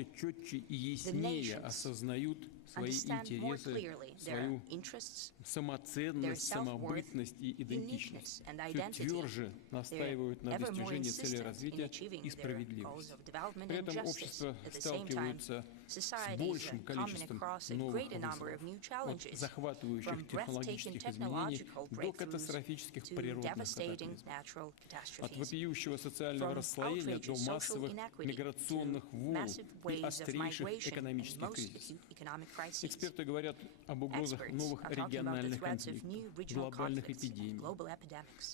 народы четче и яснее осознают свои интересы, свою самоценность, самобытность и идентичность, все тверже настаивают на достижении цели развития и справедливости. При этом общество сталкивается с большим количеством новых вызовов, от захватывающих технологических изменений до катастрофических природных катаклизмов, от вопиющего социального расслоения до массовых миграционных волн и острейших экономических кризисов. Эксперты говорят об угрозах новых региональных конфликтов, глобальных эпидемий,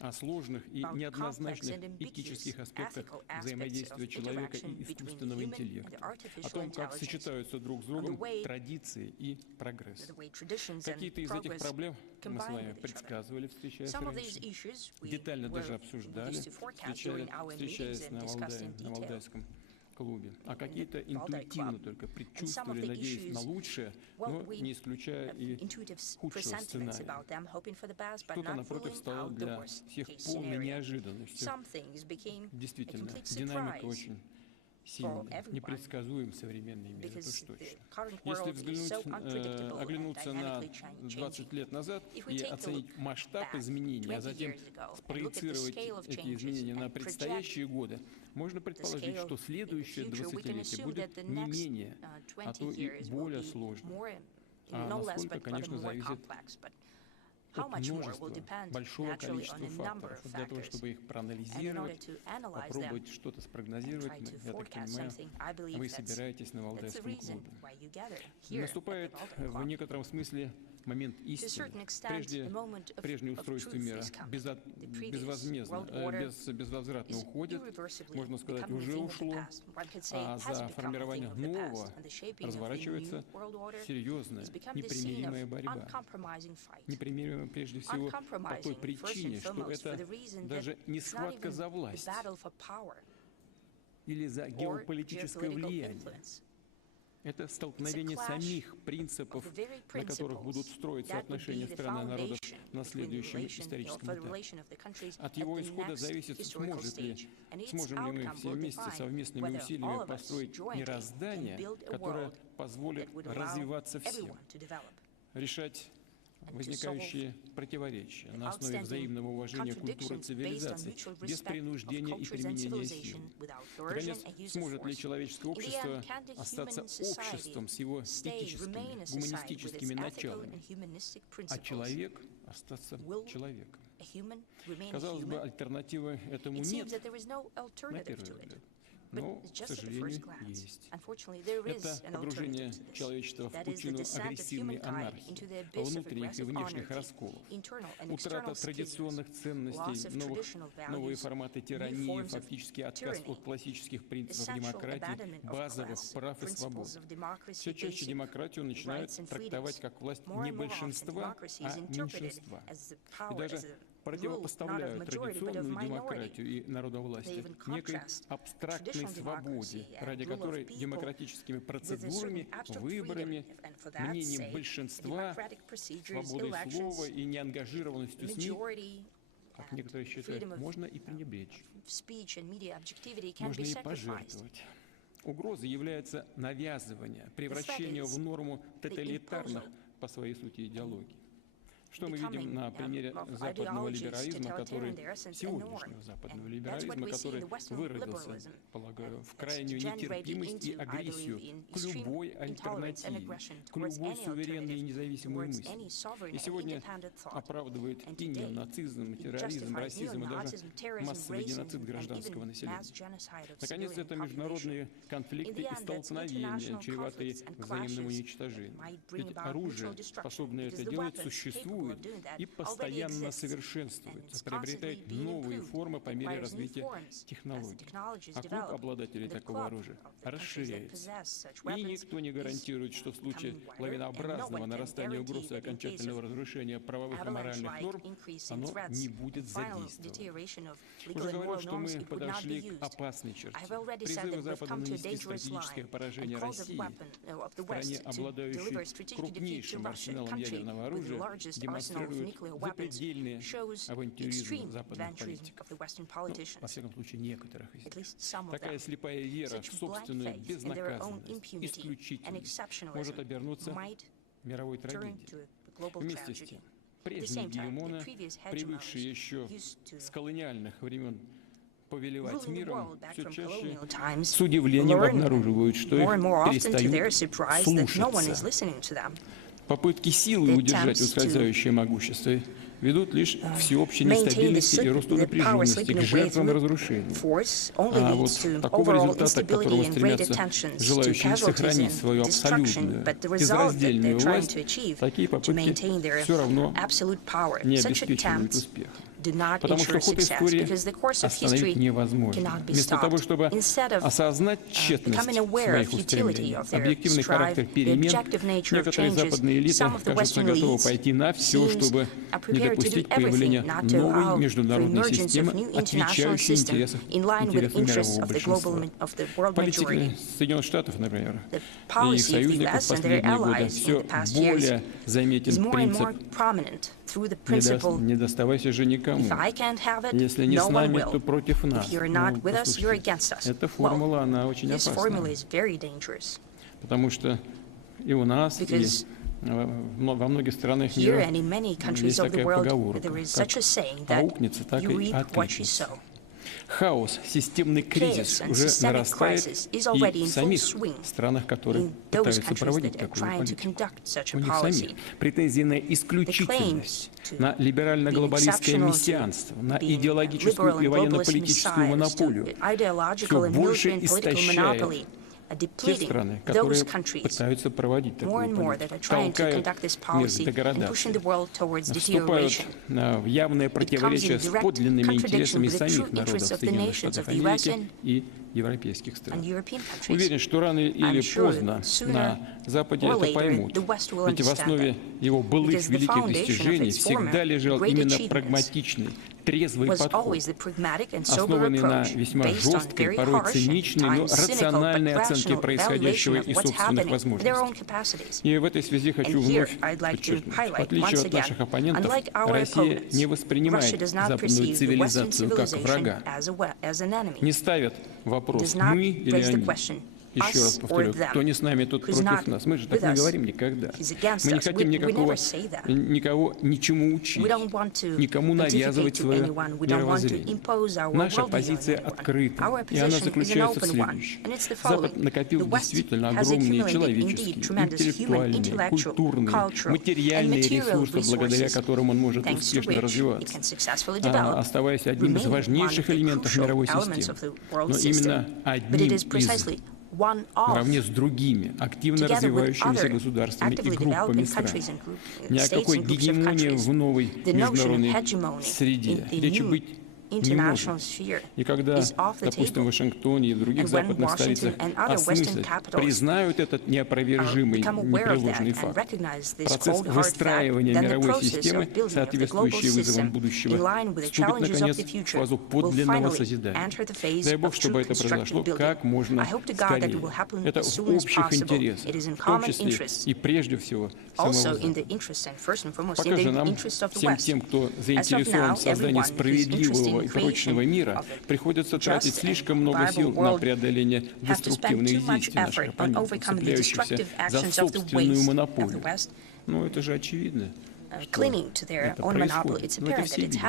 о сложных и неоднозначных этических аспектах взаимодействия человека и искусственного интеллекта, о том, как сочетаются друг с другом традиции и прогресс. Какие-то из этих проблем мы с вами предсказывали, встречаясь раньше, детально даже обсуждали, встречаясь на Валдайском клубе, а какие-то интуитивно только предчувствовали, надеясь на лучшее, но не исключая и худшего сценария. Что-то, напротив, стало для всех полной неожиданностью. Действительно, динамика очень сильная, непредсказуем современный мир, это уж точно. Если оглянуться на 20 лет назад и оценить масштаб изменений, а затем спроецировать эти изменения на предстоящие годы, можно предположить, что следующее 20-летие будет не менее, а то и более сложным. А насколько, конечно, зависит от множества, большого количества факторов. Для того, чтобы их проанализировать, попробовать что-то спрогнозировать, я так понимаю, вы собираетесь на Валдайском клубе. Наступает в некотором смысле момент истины. Прежнее устройство мира безвозвратно уходит, можно сказать, уже ушло, а за формирование нового разворачивается серьезная, непримиримая борьба. Непримиримая прежде всего по той причине, что это даже не схватка за власть или за геополитическое влияние. Это столкновение самих принципов, на которых будут строиться отношения стран и народов на следующем историческом этапе. От его исхода зависит, сможем ли мы все вместе совместными усилиями построить мироздание, которое позволит развиваться всем, решать возникающие противоречия на основе взаимного уважения культуры цивилизаций, без принуждения и применения сил. Наконец, сможет ли человеческое общество остаться обществом с его этическими, гуманистическими началами, а человек остаться человеком? Казалось бы, альтернативы этому нет, на первый взгляд. Но, к сожалению, есть. Это погружение человечества в пучину агрессивной анархии, внутренних и внешних расколов, утрата традиционных ценностей, новые форматы тирании, фактически отказ от классических принципов демократии, базовых прав и свобод. Все чаще демократию начинают трактовать как власть не большинства, а меньшинства. И даже противопоставляют традиционную демократию и народовластие некой абстрактной свободе, ради которой демократическими процедурами, выборами, мнением большинства, свободой слова и неангажированностью СМИ, как некоторые считают, можно и пренебречь, можно и пожертвовать. Угрозой является навязывание, превращение в норму тоталитарных по своей сути идеологий. Что мы видим на примере западного либерализма, сегодняшнего западного либерализма, который выродился, полагаю, в крайнюю нетерпимость и агрессию к любой альтернативе, к любой суверенной и независимой мысли. И сегодня оправдывает и неонацизм, и терроризм, расизм, и даже массовый геноцид гражданского населения. Наконец, это международные конфликты и столкновения, чреватые взаимным уничтожением. Ведь оружие, способное это делать, существует и постоянно совершенствуется, приобретает новые формы по мере развития технологий. А круг обладателей такого оружия расширяется. И никто не гарантирует, что в случае лавинообразного нарастания угроз и окончательного разрушения правовых и моральных норм оно не будет задействовано. Уже говорил, что мы подошли к опасной черте. Призывы Запада нанести стратегическое поражение России, стране, обладающей крупнейшим арсеналом ядерного оружия, демонстрирует запредельный авантюризм западных политиков. Во всяком случае, некоторых из них. Такая слепая вера в собственную безнаказанность, исключительность может обернуться мировой трагедией. Вместе с тем, прежние гегемоны, привыкшие еще с колониальных времен повелевать миром, все чаще с удивлением обнаруживают, что их перестают слушаться. Попытки силы удержать ускользающее могущество ведут лишь к всеобщей нестабильности и росту напряженности, к жертвам разрушения. А вот такого результата, к которому стремятся желающие сохранить свою абсолютную, безраздельную власть, такие попытки все равно не обеспечивают успеха. Потому что ход истории остановить невозможно. Вместо того, чтобы осознать тщетность своих устремлений, объективный характер перемен, некоторые западные элиты кажутся готовы пойти на все, чтобы не допустить появления новой международной системы, отвечающей интересам мирового большинства. Политики Соединенных Штатов, например, и их союзников в последние годы все более заметен принцип «не доставайся же никому». Если не с нами, то против нас. Эта формула, она очень опасна. Потому что и у нас, и во многих странах мира есть такая поговорка: как аукнется, так и откликнется. Хаос, системный кризис уже нарастает и в самих странах, которые пытаются проводить такую политику. У них самих претензии на исключительность, на либерально-глобалистское мессианство, на идеологическую и военно-политическую монополию, все больше истощает те страны, которые пытаются проводить такую политику, толкают мир к деградации, вступают в явное противоречие с подлинными интересами самих народов Соединенных Штатов Америки и европейских стран. Уверен, что рано или поздно на Западе это поймут, ведь в основе его былых великих достижений всегда лежал именно прагматичный, трезвый подход, основанный на весьма жесткой, порой циничной, но рациональной оценке происходящего и собственных возможностей. И в этой связи хочу вновь подчеркнуть: в отличие от наших оппонентов, Россия не воспринимает западную цивилизацию как врага, не ставит вопрос «мы» или «они». Еще раз повторю, кто не с нами, тот против нас. Мы же так не говорим никогда. Мы не хотим никого ничему учить, никому навязывать свое мировоззрение. Наша позиция открыта, и она заключается в следующем. Запад накопил действительно огромные человеческие, интеллектуальные, культурные, материальные ресурсы, благодаря которым он может успешно развиваться, оставаясь одним из важнейших элементов мировой системы. Но именно одним из наравне с другими активно развивающимися государствами и группами стран. Ни о какой гегемонии в новой международной среде речи быть не может. И когда, допустим, в Вашингтоне и в других западных столицах осмыслят, признают этот неопровержимый, непреложный факт, процесс выстраивания мировой системы, соответствующей вызовам будущего, вступит, наконец, в фазу подлинного созидания. Дай Бог, чтобы это произошло как можно скорее. Это в общих интересах, в том числе и прежде всего самого Запада. Пока же нам, всем тем, кто заинтересован в создании справедливого и прочного мира, приходится тратить слишком много сил на преодоление деструктивных действий наших оппонентов, цепляющихся за собственную монополию. Ну, это же очевидно. Это происходит. Но это все видят.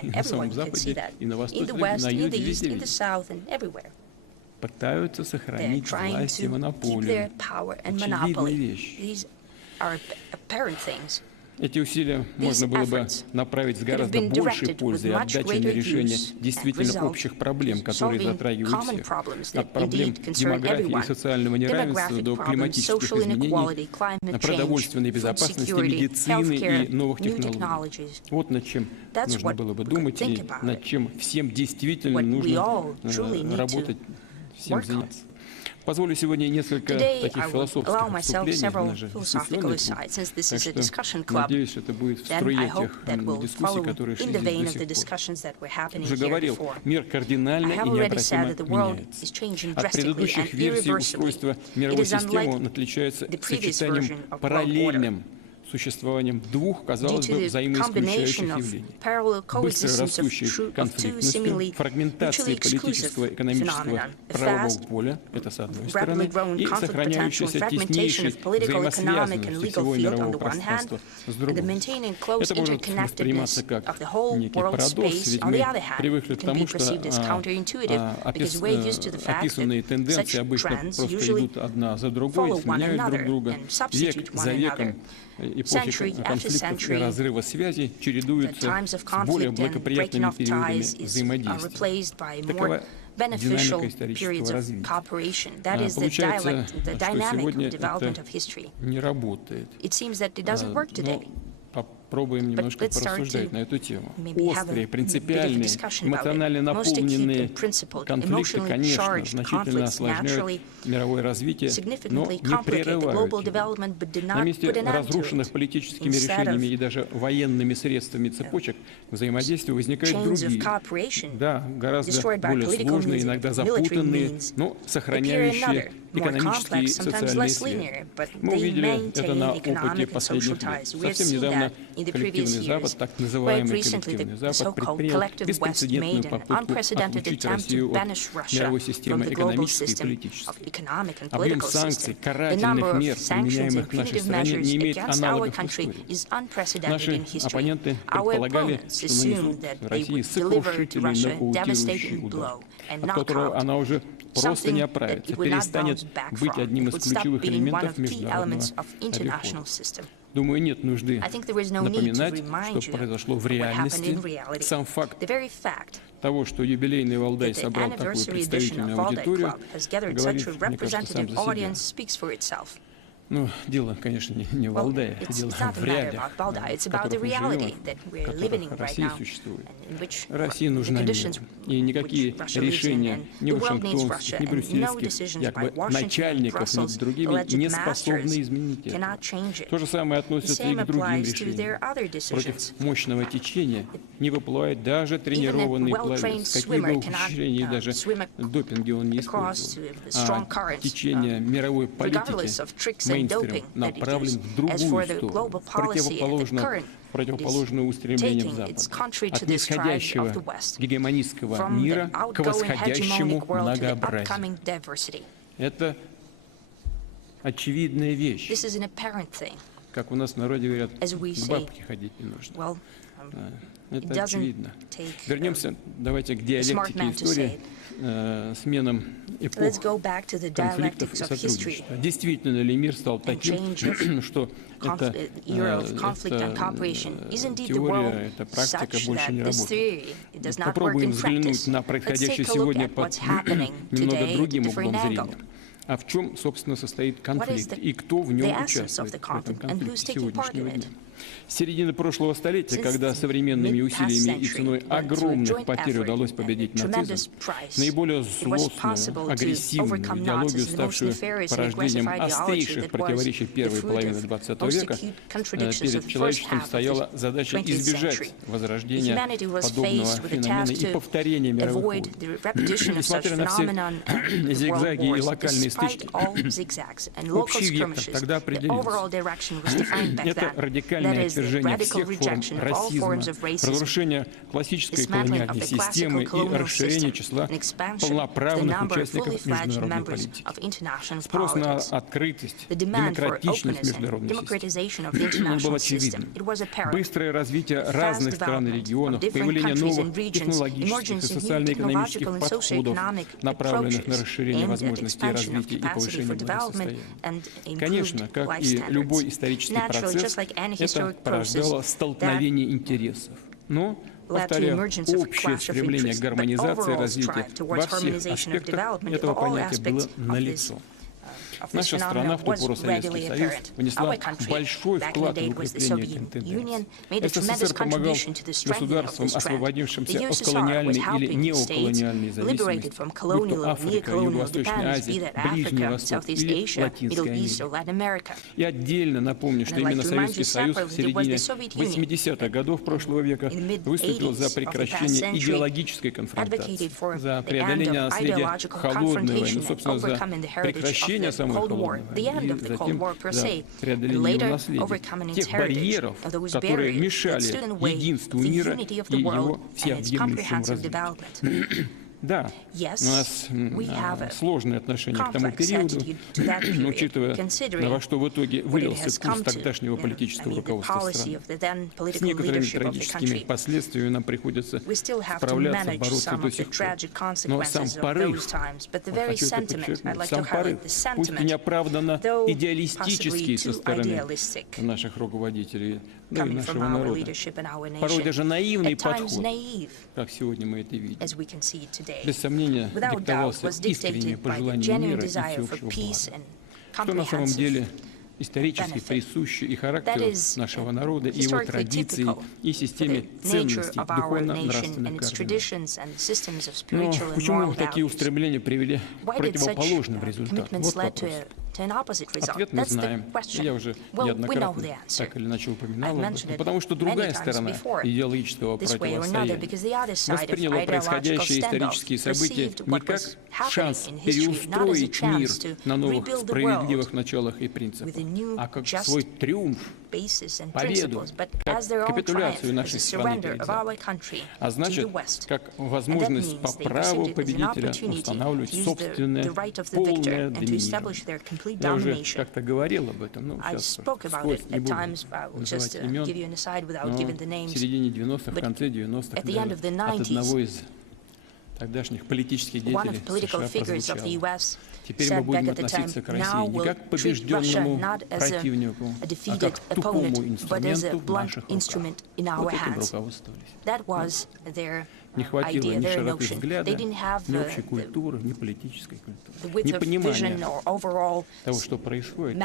И на самом Западе, и на Востоке, и на Юге, везде видят. Пытаются сохранить власть и монополию. Очевидные вещи. Эти усилия можно было бы направить с гораздо большей пользой и отдачей на решение действительно общих проблем, которые затрагивают всех. От проблем демографии и социального неравенства до климатических изменений, продовольственной безопасности, медицины и новых технологий. Вот над чем нужно было бы думать и над чем всем действительно нужно работать, всем заняться. Позволю сегодня несколько таких философских вступлений в наш дискуссионный клуб, так что надеюсь, это будет в струе тех дискуссий, которые шли здесь до сих пор. Уже говорил, мир кардинально и необратимо меняется. От предыдущих версий устройства мировой системы он отличается сочетанием параллельным существованием двух, казалось бы, взаимоисключающих явлений. Быстро растущий конфликтный стиль, фрагментации политического и экономического правового поля, это с одной стороны, и сохраняющаяся теснейшей взаимосвязанности всего мирового пространства с другой. Это может восприниматься как некий парадокс, ведь мы привыкли к тому, что описанные тенденции обычно просто идут одна за другой, сменяют друг друга. Век за веком эпохи конфликтов и разрыва связей чередуются с более благоприятными периодами взаимодействия. Такова динамика исторического развития. Получается, что сегодня это не работает. Попробуем немножко порассуждать на эту тему. Острые, принципиальные, эмоционально наполненные конфликты, конечно, значительно осложняют мировое развитие, но не прерывают его. На месте разрушенных политическими решениями и даже военными средствами цепочек взаимодействия возникают другие, да, гораздо более сложные, иногда запутанные, но сохраняющие экономические и социальные связи. Мы увидели это на опыте последних лет. Совсем недавно коллективный Запад, так называемый коллективный Запад, предпринял беспрецедентную попытку отключить Россию от мировой системы экономической и политической. Объем санкций, карательных мер, применяемых к нашей стране, не имеет аналогов в истории. Наши оппоненты предполагали, что нанесут России сокрушительный нокаутирующий удар, от которого она уже просто не оправится, перестанет быть одним из ключевых элементов международного обихода. Думаю, нет нужды напоминать, что произошло в реальности. Сам факт того, что юбилейный Валдай собрал такую представительную аудиторию, говорит, мне кажется, сам за себя. Ну, дело, конечно, не в Валдае, дело в реалиях, в которых мы живем, в которых Россия существует. России нужна мир, и никакие решения ни вашингтонских, ни брюссельских, якобы начальников над другими не способны изменить это. То же самое относится и к другим решениям. Против мощного течения не выплывает даже тренированный пловец, какие бы ухищрения и даже допинги он не использовал. А течение мировой политики направлен в другую сторону, противоположное устремлениям Запада, от нисходящего гегемонистского мира к восходящему многообразию. Это очевидная вещь. Как у нас в народе говорят, к бабке ходить не нужно. Это очевидно. Вернемся, давайте, к диалектике истории, сменам эпох, конфликтов и сотрудничества. Действительно ли мир стал таким, что эта теория, эта практика больше не работает? Попробуем взглянуть на происходящее сегодня под немного другим углом зрения. А в чем, собственно, состоит конфликт и кто в нем участвует в этом конфликте сегодняшнего дня? С середины прошлого столетия, когда современными усилиями и ценой огромных потерь удалось победить нацизм, наиболее злостную, агрессивную идеологию, ставшую порождением острейших противоречий первой половины XX века, перед человечеством стояла задача избежать возрождения подобного феномена и повторения мировых войн. Несмотря на все зигзаги и локальные стычки, общий вектор тогда определился. Это радикальное отвержение всех форм расизма, разрушение классической колониальной системы и расширение числа полноправных участников международной политики. Спрос на открытость, демократичность международной системы был очевидным. Быстрое развитие разных стран и регионов, появление новых технологических и социально-экономических подходов, направленных на расширение возможностей развития и повышение благосостояния. Конечно, как и любой исторический процесс, это порождало столкновение интересов. Но, повторяю, общее стремление к гармонизации развития во всех аспектах этого понятия было налицо. Наша страна, в ту пору Советский Союз, внесла большой вклад в укрепление этих тенденций. СССР помогал государствам, освободившимся от колониальной или неоколониальной зависимости, будь то Африка, Юго-Восточная Азия, Ближний Восток или Латинская Америка. И отдельно напомню, что именно Советский Союз в середине 80-х годов прошлого века выступил за прекращение идеологической конфронтации, за преодоление наследия холодной войны, собственно, за прекращение самого самой холодной войны, и затем за преодоление его наследия, тех барьеров, которые мешали единству мира и его всеобъемлющему развитию. Да, у нас сложные отношения к тому периоду, учитывая, во что в итоге вылился курс тогдашнего политического руководства страны. С некоторыми трагическими последствиями нам приходится справляться, бороться до сих пор. Но сам порыв, хочу это подчеркнуть, сам порыв, пусть и неоправданно идеалистический со стороны наших руководителей, да и нашего народа, порой даже наивный подход, как сегодня мы это видим, без сомнения диктовался искренними пожеланиями мира и всеобщего блага, что на самом деле исторически присуще и характеру нашего народа, и его традиций, и системе ценностей духовно-нравственных координат. Но почему такие устремления привели к противоположным результатам? Вот вопрос. Ответ мы знаем, и я уже неоднократно так или иначе упоминал об этом, потому что другая сторона идеологического противостояния восприняла происходящие исторические события не как шанс переустроить мир на новых справедливых началах и принципах, а как свой триумф, победу, как капитуляцию нашей страны перед Западом. А значит, как возможность по праву победителя устанавливать собственное полное доминирование. Я уже как-то говорил об этом, ну, сейчас вскользь не буду называть имен, но в середине 90-х, в конце 90-х от одного из тогдашних политических деятелей США прозвучало: теперь мы будем относиться к России не как к побежденному противнику, а как к тупому инструменту в наших руках. Вот этим руководствовались. Не хватило ни широты взгляда, ни общей культуры, ни политической культуры, ни понимания того, что происходит,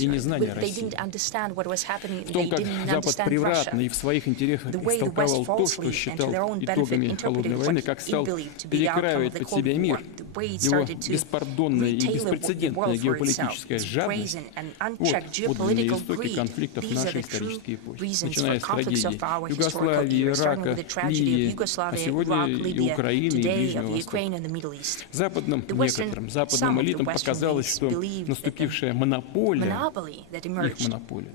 и незнания России. В том, как Запад превратно и в своих интересах истолковал то, что считал итогами холодной войны, как стал перекраивать под себя мир, его беспардонная и беспрецедентная геополитическая жадность — вот подлинные истоки конфликтов нашей исторической эпохи, начиная с трагедий Югославии, Ирака, Ливии, а сегодня и Украины, и Ближнего Востока. Некоторым западным элитам показалось, что наступившая монополия, их монополия,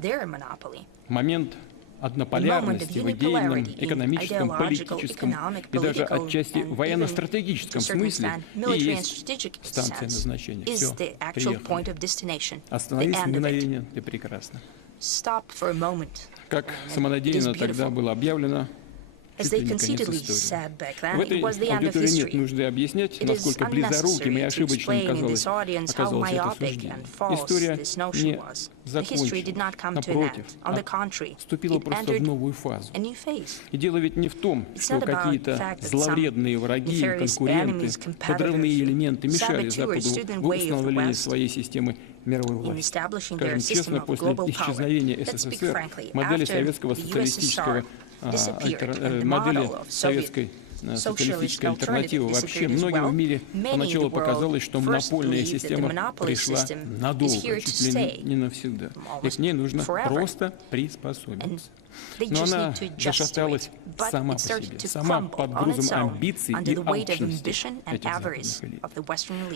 момент однополярности в идейном, экономическом, политическом и даже отчасти военно-стратегическом смысле и есть станция назначения. Все, приехали. Остановись на мгновение, ты прекрасна. Как самонадеянно тогда было объявлено, чуть ли не конец истории. В этой аудитории нет нужды объяснять, насколько близоруким и ошибочным оказалось это суждение. История не закончилась, напротив, вступила просто в новую фазу. И дело ведь не в том, что какие-то зловредные враги, конкуренты, подрывные элементы мешали Западу в установлении своей системы мировой власти. Скажем честно, после исчезновения СССР модели советского социалистического модели советской социалистической альтернативы вообще многим в мире поначалу показалось, что монопольная система пришла надолго, чуть ли не навсегда. И к ней нужно просто приспособиться. Но она зашаталась сама по себе, сама под грузом амбиций и алчности этих западных элит.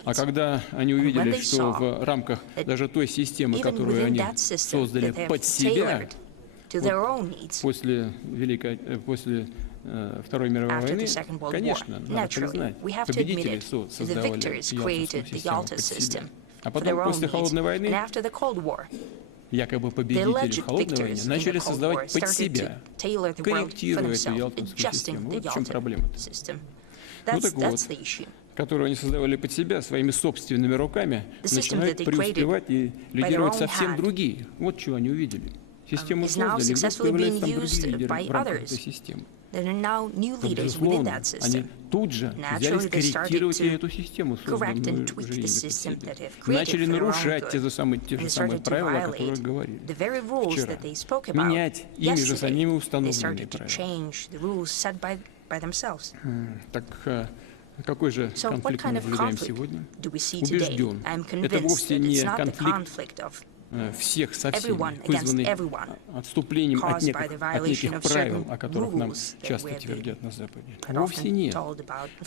А когда они увидели, что в рамках даже той системы, которую они создали под себя, после Второй мировой войны, конечно, надо признать, победители создавали Ялтинскую систему под себя. А потом, после Холодной войны, якобы победители в Холодной войне начали создавать под себя, корректируя эту Ялтинскую систему. Вот в чем проблема-то. Ну так вот, которую они создавали под себя своими собственными руками, начинают преуспевать и лидировать совсем другие. Вот чего они увидели. Систему создали, вдруг появляются там другие лидеры в рамках этой системы. Безусловно, они тут же взялись корректировать и эту систему, созданную уже ими под себя. Начали нарушать те же самые правила, о которых говорили вчера. Менять ими же самими установленные правила. Так какой же конфликт мы наблюдаем сегодня? Убежден, это вовсе не конфликт всех со всеми, вызванный отступлением от неких правил, о которых нам часто твердят на Западе. Вовсе нет.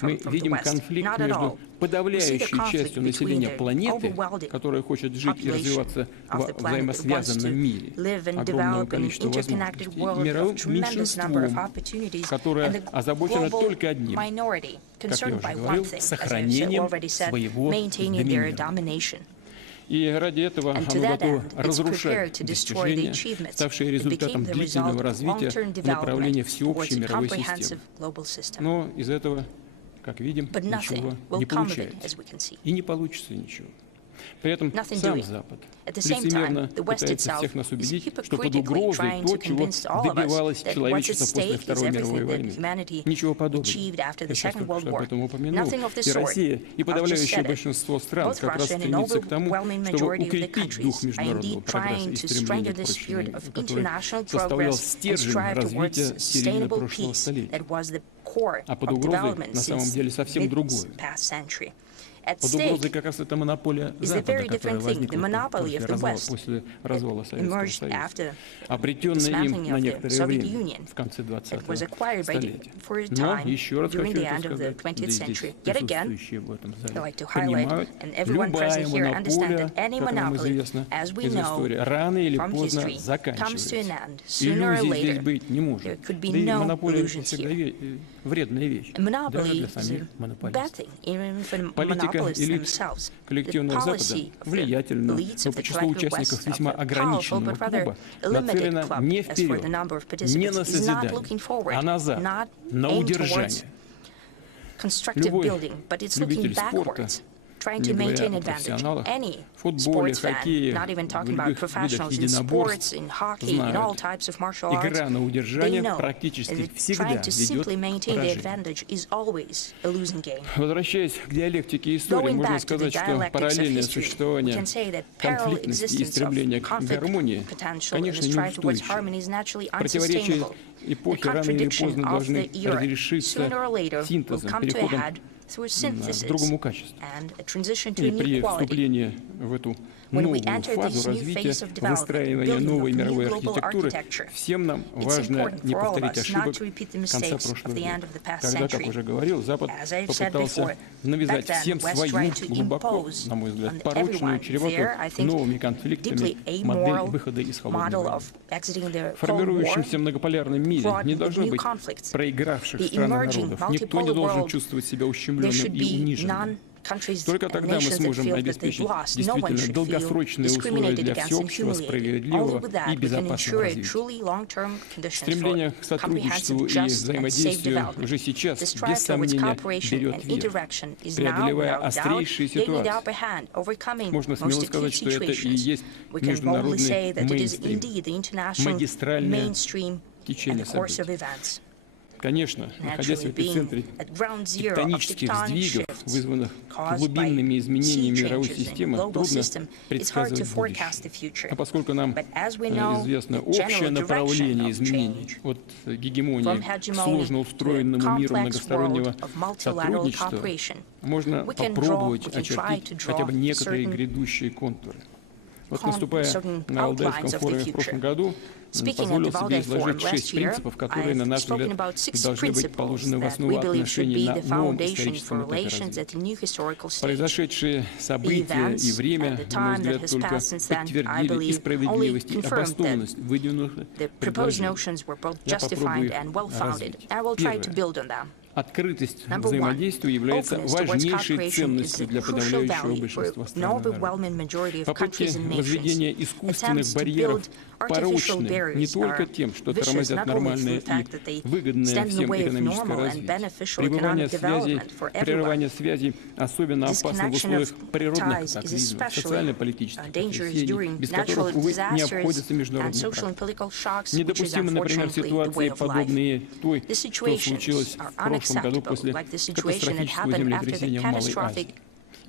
Мы видим конфликт между подавляющей частью населения планеты, которая хочет жить и развиваться во взаимосвязанном мире, огромного количества возможностей, и мировым меньшинством, которое озабочено только одним, как я уже говорил, сохранением своего доминирования. И ради этого оно готово разрушать достижения, ставшие результатом длительного развития в направлении всеобщей мировой системы. Но из этого, как видим, ничего не получается. И не получится ничего. При этом сам Запад лицемерно пытается всех нас убедить, что под угрозой то, чего добивалось человечество после Второй мировой войны. Ничего подобного. Я сейчас только что об этом упомянул. И Россия, и подавляющее большинство стран как раз стремится к тому, чтобы укрепить дух международного прогресса и стремления к прочному миру, который составлял стержень развития середины прошлого столетия. А под угрозой на самом деле совсем другое. Под угрозой как раз эта монополия Запада, которая возникла после развала Советского Союза, обретенная им на некоторое время в конце 20-го столетия. Но, еще раз хочу это сказать, да и здесь присутствующие в этом зале понимают, любая монополия, как нам известно из истории, рано или поздно заканчивается. Иллюзий здесь быть не может. Да и монополия всегда вредная вещь, даже для самих монополистов. Политика элит коллективного Запада влиятельна, но по числу участников весьма ограниченного клуба нацелена не вперед, не на созидание, а назад, на удержание. Любой любитель спорта, не говоря о профессионалах, в футболе, хоккее, в любых видах единоборств, знают, игра на удержание практически всегда ведет к поражению. Возвращаясь к диалектике истории, можно сказать, что параллельное существование конфликтности и стремления к гармонии, конечно, неустойчиво. Противоречия эпохи рано или поздно должны разрешиться синтезом, переходом к другому качеству. И при вступлении в эту новую фазу развития, выстраивания новой мировой архитектуры, всем нам важно не повторить ошибок конца прошлого века, когда, как уже говорил, Запад попытался навязать всем свою глубоко, на мой взгляд, порочную, чреватую новыми конфликтами модель выхода из холодной войны. В формирующемся многополярном мире не должно быть проигравших стран и народов. Никто не должен чувствовать себя ущемленным и униженным. Только тогда мы сможем обеспечить действительно долгосрочные условия для всеобщего, справедливого и безопасного развития. Стремление к сотрудничеству и взаимодействию уже сейчас, без сомнения, берет верх, преодолевая острейшие ситуации. Можно смело сказать, что это и есть международный мейнстрим, магистральное течение событий. Конечно, находясь в эпицентре тектонических сдвигов, вызванных глубинными изменениями мировой системы, трудно предсказывать будущее. А поскольку нам известно общее направление изменений от гегемонии к сложно устроенному миру многостороннего сотрудничества, можно попробовать очертить хотя бы некоторые грядущие контуры. Вот наступая на Валдайском форуме в прошлом году, позволил себе изложить 6 принципов, которые, на наш взгляд, должны быть положены в основу отношений на новом историческом этапе развития. Произошедшие события и время, на мой взгляд, только подтвердили и справедливость, и обоснованность выдвинутых предложений. Я попробую их развить. Первое. Открытость взаимодействия является важнейшей ценностью для подавляющего большинства стран и народов. Попытки возведения искусственных барьеров порочны не только тем, что тормозят нормальное и выгодное всем экономическое развитие. Прерывание связей особенно опасно в условиях природных катаклизмов, социально-политических потрясений, без которых, увы, не обходится международный практика. Недопустимы, например, ситуации, подобные той, что случилось в прошлом году после катастрофического землетрясения в Малой Азии.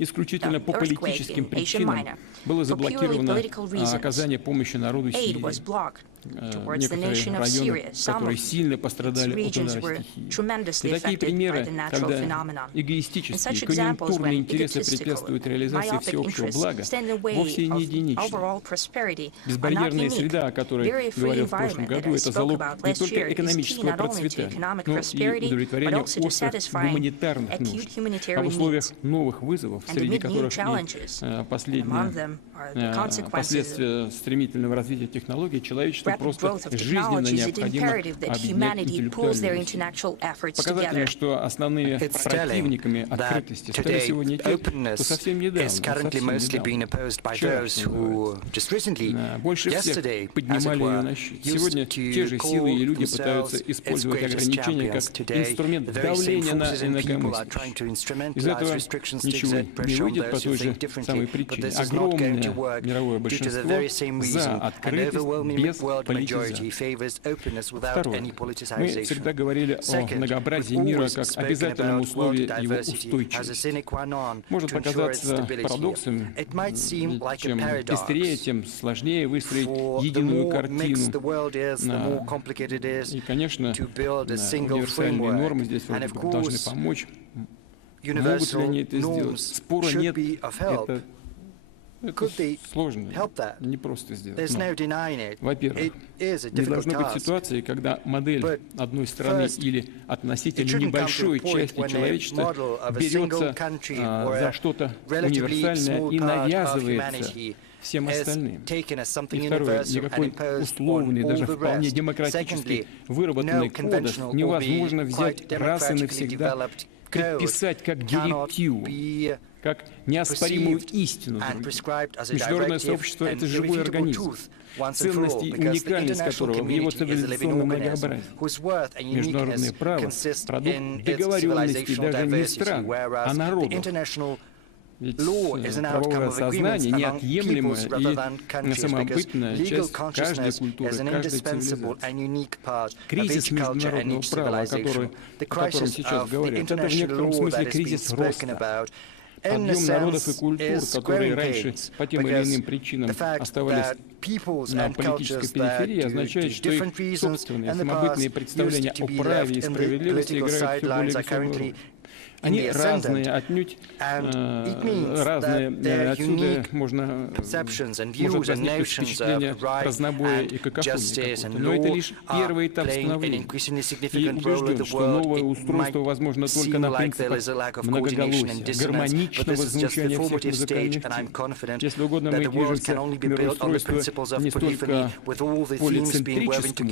исключительно по политическим причинам было заблокировано оказание помощи народу Сирии. Некоторые районы, которые сильно пострадали от удара стихии. И такие примеры, когда эгоистические, конъюнктурные интересы препятствуют реализации всеобщего блага, вовсе не единичны. Безбарьерная среда, о которой говорил в прошлом году, это залог не только экономического процветания, но и удовлетворения острых гуманитарных нужд. А в условиях новых вызовов, среди которых и последствия стремительного развития технологий, человечеству просто жизненно необходимо объединять интеллектуальные усилия. Показательно, что основными противниками открытости стали сегодня те, кто совсем недавно, больше всех поднимали ее на щит. Сегодня те же силы и люди пытаются использовать ограничения как инструмент давления на инакомыслящих. Из этого ничего не выйдет по той же самой причине. Огромное мировое большинство за открытость без политизации. Второе. Мы всегда говорили о многообразии мира как обязательном условии его устойчивости. Может показаться парадоксом, чем быстрее, тем сложнее выстроить единую картину. И, конечно, универсальные нормы здесь должны помочь. Могут ли они это сделать? Спора нет. Это сложно, не просто сделать. Во-первых, не должно быть ситуации, когда модель одной страны или относительно небольшой части человечества берется за что-то универсальное и навязывается всем остальным. И второе, никакой условный, даже вполне демократически выработанный кодекс невозможно взять раз и навсегда предписать как директиву, как неоспоримую истину. Международное сообщество — это живой организм, ценность и уникальность которого в его цивилизационном многообразии. Международное право — продукт договоренностей даже не стран, а народов. Ведь правовое сознание — неотъемлемая и самобытная часть каждой культуры, каждой цивилизации. Кризис международного права, о котором сейчас говорят, это в некотором смысле кризис роста. Объем народов и культур, которые раньше по тем или иным причинам оставались на политической периферии, означает, что их собственные самобытные представления о праве и справедливости играют все более высокую роль. Они разные, отнюдь разные. Отсюда можно возникнуть впечатление разнобоя и какофонии какой-то. Но это лишь первый этап становления. И убежден, что новое устройство возможно только на принципах многоголосия, гармоничного звучания всех музыкальных тем. Если угодно, мы движемся к мироустройству не столько полицентрическому, сколько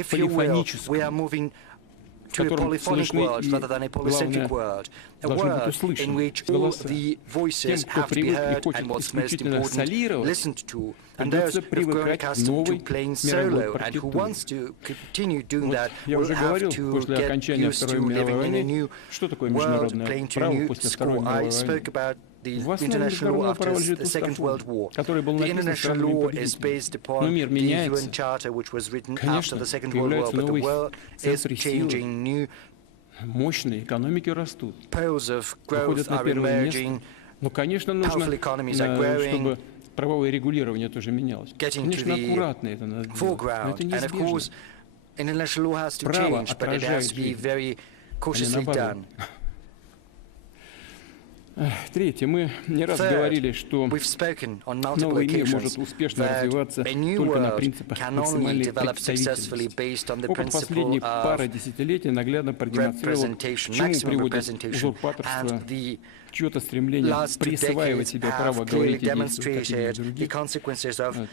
полифоническому, в котором слышны и, главное, должны быть услышаны голоса. Тем, кто привык и хочет исключительно солировать, придется привыкать к новой мировой партитуре. Вот я уже говорил после окончания Второй мировой войны, что такое международное право после Второй мировой войны. В основе международного права лежит устав, который был написан странами-победителями. Но мир меняется. Конечно, появляются новые центры силы. Мощные экономики растут. Выходят на первое место. Но, конечно, нужно, чтобы правовое регулирование тоже менялось. Конечно, аккуратно это надо делать, но это неизбежно. Право отражает жизнь, а не наоборот. Третье. Мы не раз говорили, что новый мир может успешно развиваться только на принципах максимальной представительности. Опыт последних пары десятилетий наглядно продемонстрировал, к чему приводит узурпаторство, чье-то стремление присваивать себе право говорить и действовать как и других.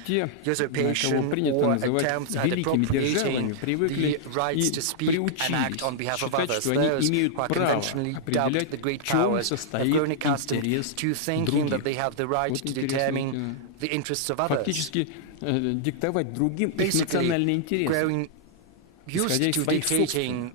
Те, кого принято называть великими державами, привыкли и приучились считать, что они имеют право определять, в чем состоит интерес других. Вот интересно. Фактически диктовать другим их национальные интересы, исходя из своих собственных.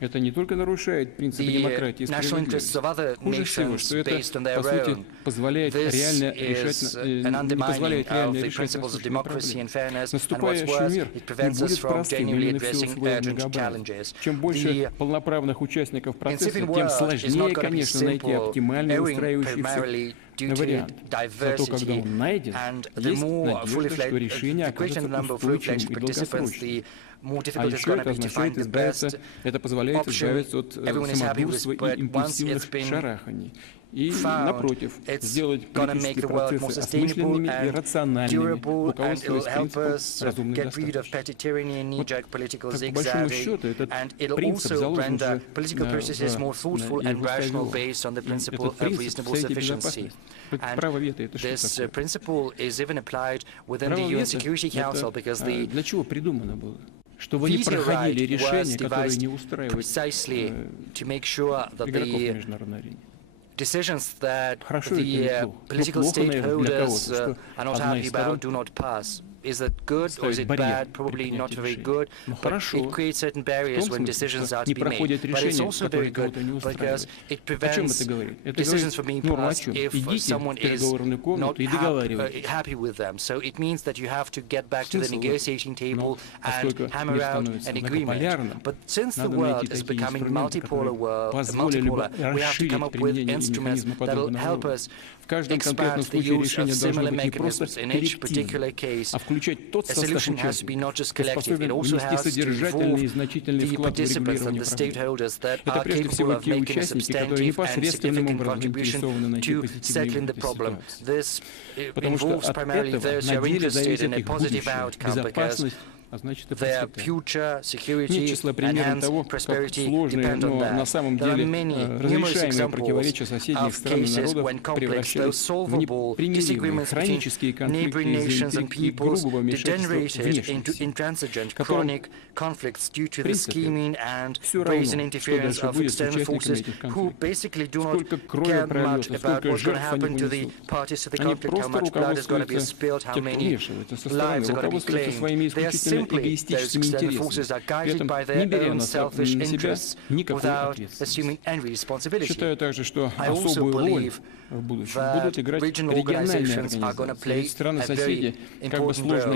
Это не только нарушает принципы демократии и справедливости. Хуже всего, что это, по сути, позволяет реально решать, не позволяет реально решать насущные проблемы. Наступающий мир не будет простым именно в силу своего многообразия. Чем больше полноправных участников процесса, тем сложнее, конечно, найти оптимальный устраивающийся вариант. Зато когда он найден, есть надежда, что решение окажется устойчивым и долгосрочным. А еще это означает избавиться, это позволяет избавиться от самодурства и импульсивных шараханий. И, напротив, сделать политические процессы осмысленными и рациональными, руководствуясь принципом разумной достаточности. Вот, по большому счету, этот принцип заложен уже этот принцип в Совете Безопасности. Право вето — это что такое? Право вето — это для чего придумано было? Чтобы не проходили решения, которые не устраивают игроков международной арене. Decisions that the political stakeholders are not happy about do not pass. Is that good or is it bad? Probably not very good, but it creates certain barriers when decisions are to be made. But it's also very good because it prevents decisions from being passed if someone is not happy with them. So it means that you have to get back to the negotiating table and hammer out an agreement. But since the world is becoming multipolar, we have to come up with instruments that will help us expand the use of similar mechanisms in each particular case. A solution has to be not just collective, it also has to involve the participants and the stakeholders that are capable of making a substantive and significant contribution to settling the problem. This involves primarily those who are interested in a positive outcome because their future security and hence prosperity depend on that. There are numerous examples of cases when conflicts, though solvable disagreements between neighboring nations and peoples, degenerated into intransigent chronic conflicts due to the scheming and brazen interference of external forces who basically do not care much about what's going to happen to the parties to the conflict, how much blood is going to be spilled, how many lives are going to be claimed. They are simply those external forces are guided by their own selfish interests without assuming any responsibility. I also believe that regional organizations are going to play a very important role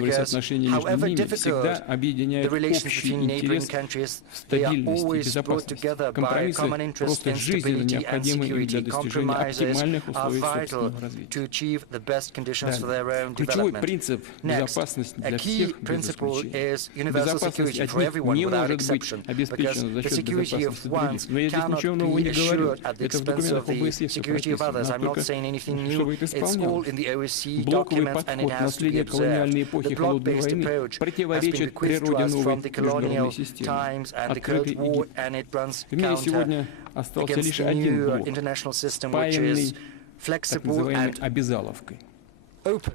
because however difficult the relations between neighboring countries, they are always brought together by a common interest in stability and security. Compromises are vital to achieve the best conditions for their own development. Next, a key principle is universal security for everyone without exception, because the security of one cannot be assured at the expense of the security of others. I'm not saying anything new. It's all in the OSCE documents and it has to be observed. The block-based approach has been bequeathed to us from the colonial times and the Cold War, and it runs counter against the new international system, which is flexible and open.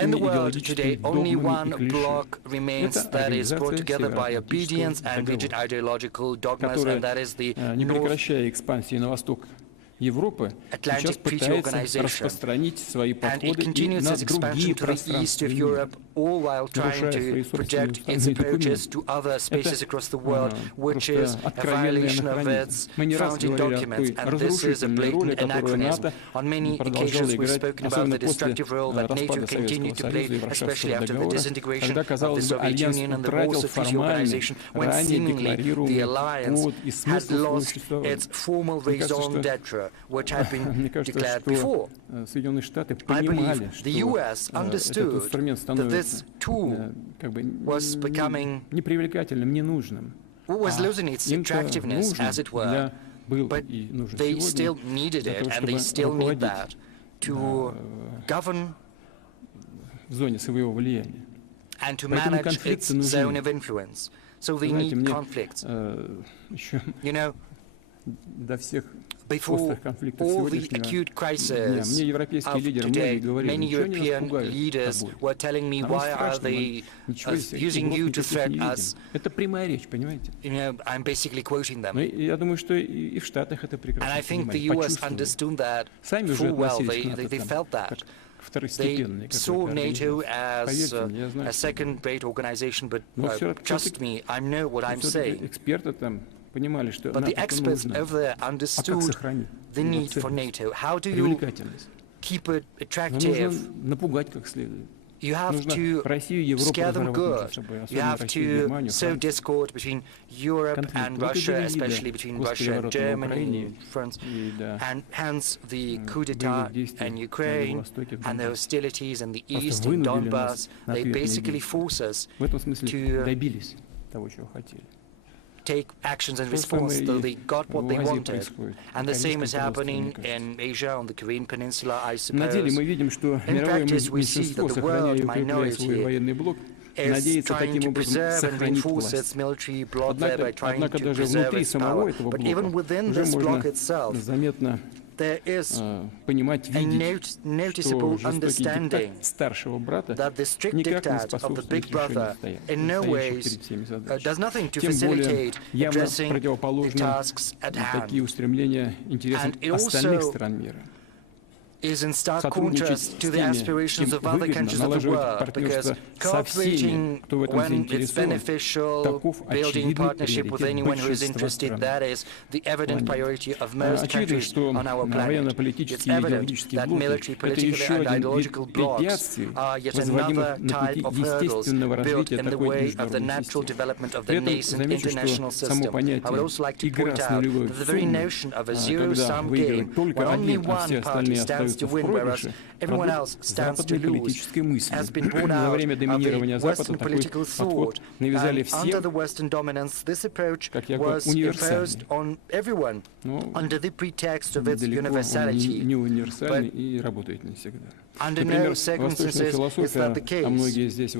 In the world today, only one bloc remains that is brought together by obedience and rigid ideological dogmas, and that is the Европы сейчас пытается распространить свои подходы и на другие пространства мира, нарушая свои собственные документы. Это откровенный анахронизм. Мы не раз говорили о той разрушительной роли, которую НАТО продолжало играть, особенно после распада Советского Союза и Варшавского договора, когда, казалось бы, Альянс утратил формальный, ранее декларируемый повод и смысл своего существования. Мне кажется, что Соединенные Штаты понимали, что этот инструмент становится как бы непривлекательным, ненужным. Им-то нужен был и нужен сегодня для того, чтобы руководить в зоне своего влияния. Поэтому конфликты нужны. Знаете, мне еще до всех острых конфликтов сегодняшнего дня мне европейские лидеры многие говорили, ничего не нас пугает тобой. А мы страшно, мы ничего не видим. Это прямая речь, понимаете? Но я думаю, что и в Штатах это прекрасно понимают, почувствовали. Сами уже относились к НАТО They saw NATO as a second-rate organization, but trust me, I know what I'm saying. But the experts over there understood the need for NATO. How do you keep it attractive? You have to scare them good. You have to sow discord between Europe and Russia, especially between Russia and Germany, France, and hence the coup d'etat in Ukraine and the hostilities in the east, in Donbass. They basically force us to take actions in response, so they got what they wanted. And the same is happening in Asia, on the Korean Peninsula, I suppose. In practice, we see that the world minority is trying to preserve and reinforce its military bloc there by trying to preserve its power. But even within this bloc itself, there is a noticeable understanding that the strict diktat of the big brother in no ways does nothing to facilitate addressing the tasks at hand. And it also is in stark contrast to the aspirations of other countries of the world, because cooperating when it's beneficial, building partnership with anyone who is interested, that is the evident priority of most countries on our planet. It's evident that military, political and ideological blocks are yet another type of hurdles built in the way of the natural development of the nascent international system. I would also like to point out that the very notion of a zero-sum game, where only one party stands to win, whereas everyone else stands to lose, has been born out of the Western political thought. And under the Western dominance, this approach was imposed on everyone under the pretext of its universality. But under no circumstances is that the case.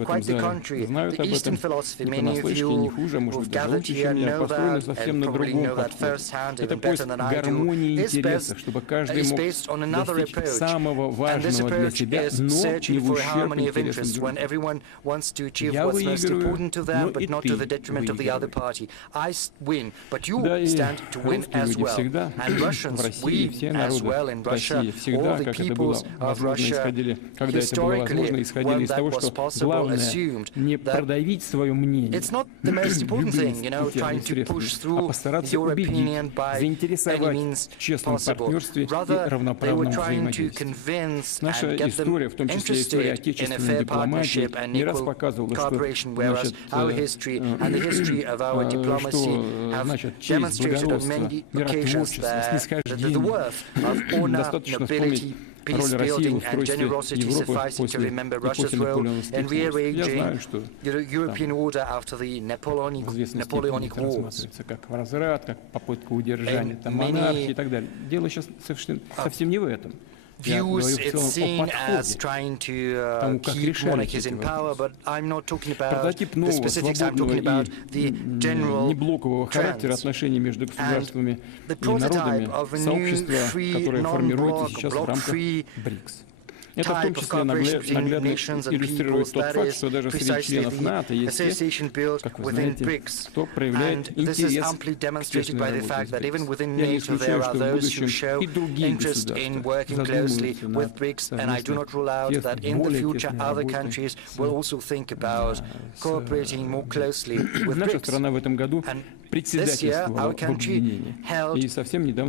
Quite the contrary. The Eastern philosophy, many of you who've gathered here know that, and probably know that firsthand, even better than I do, is based on another approach. And this approach is searching for a harmony of interests when everyone wants to achieve what's most important to them, but not to the detriment of the other party. I win, but you stand to win as well. And Russians, we as well in Russia, all the peoples of Russia, historically, when that was possible, assumed that it's not the most important thing, trying to push through your opinion by any means possible. Rather, they were trying to convince and get them interested in a fair partnership and equal cooperation, whereas our history and the history of our diplomacy have demonstrated on many occasions the worth of honor, nobility, peace-building and generosity, sufficing to remember Russia's role in rearranging the European order after the Napoleonic Wars. Views, it's seen as trying to keep monarchies in power, but I'm not talking about the specifics, I'm talking about the general trends. And the prototype of a new free, non-bloc, bloc-free type of cooperation between nations and peoples, that is precisely the association built within BRICS. And this is amply demonstrated by the fact that even within NATO there are those who show interest in working closely with BRICS, and I do not rule out that in the future other countries will also think about cooperating more closely with BRICS. And this year, our country held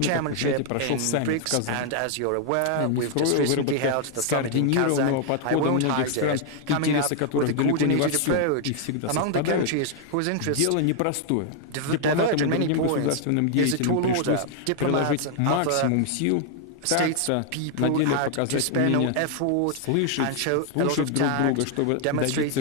chairmanship in BRICS, and as you're aware, we've just recently held the summit in Kazan. I won't hide it, coming up with a coordinated approach among the countries whose interests diverge in many points is a tall order. Diplomats and other states, people had to spare no effort and show a lot of tact, demonstrate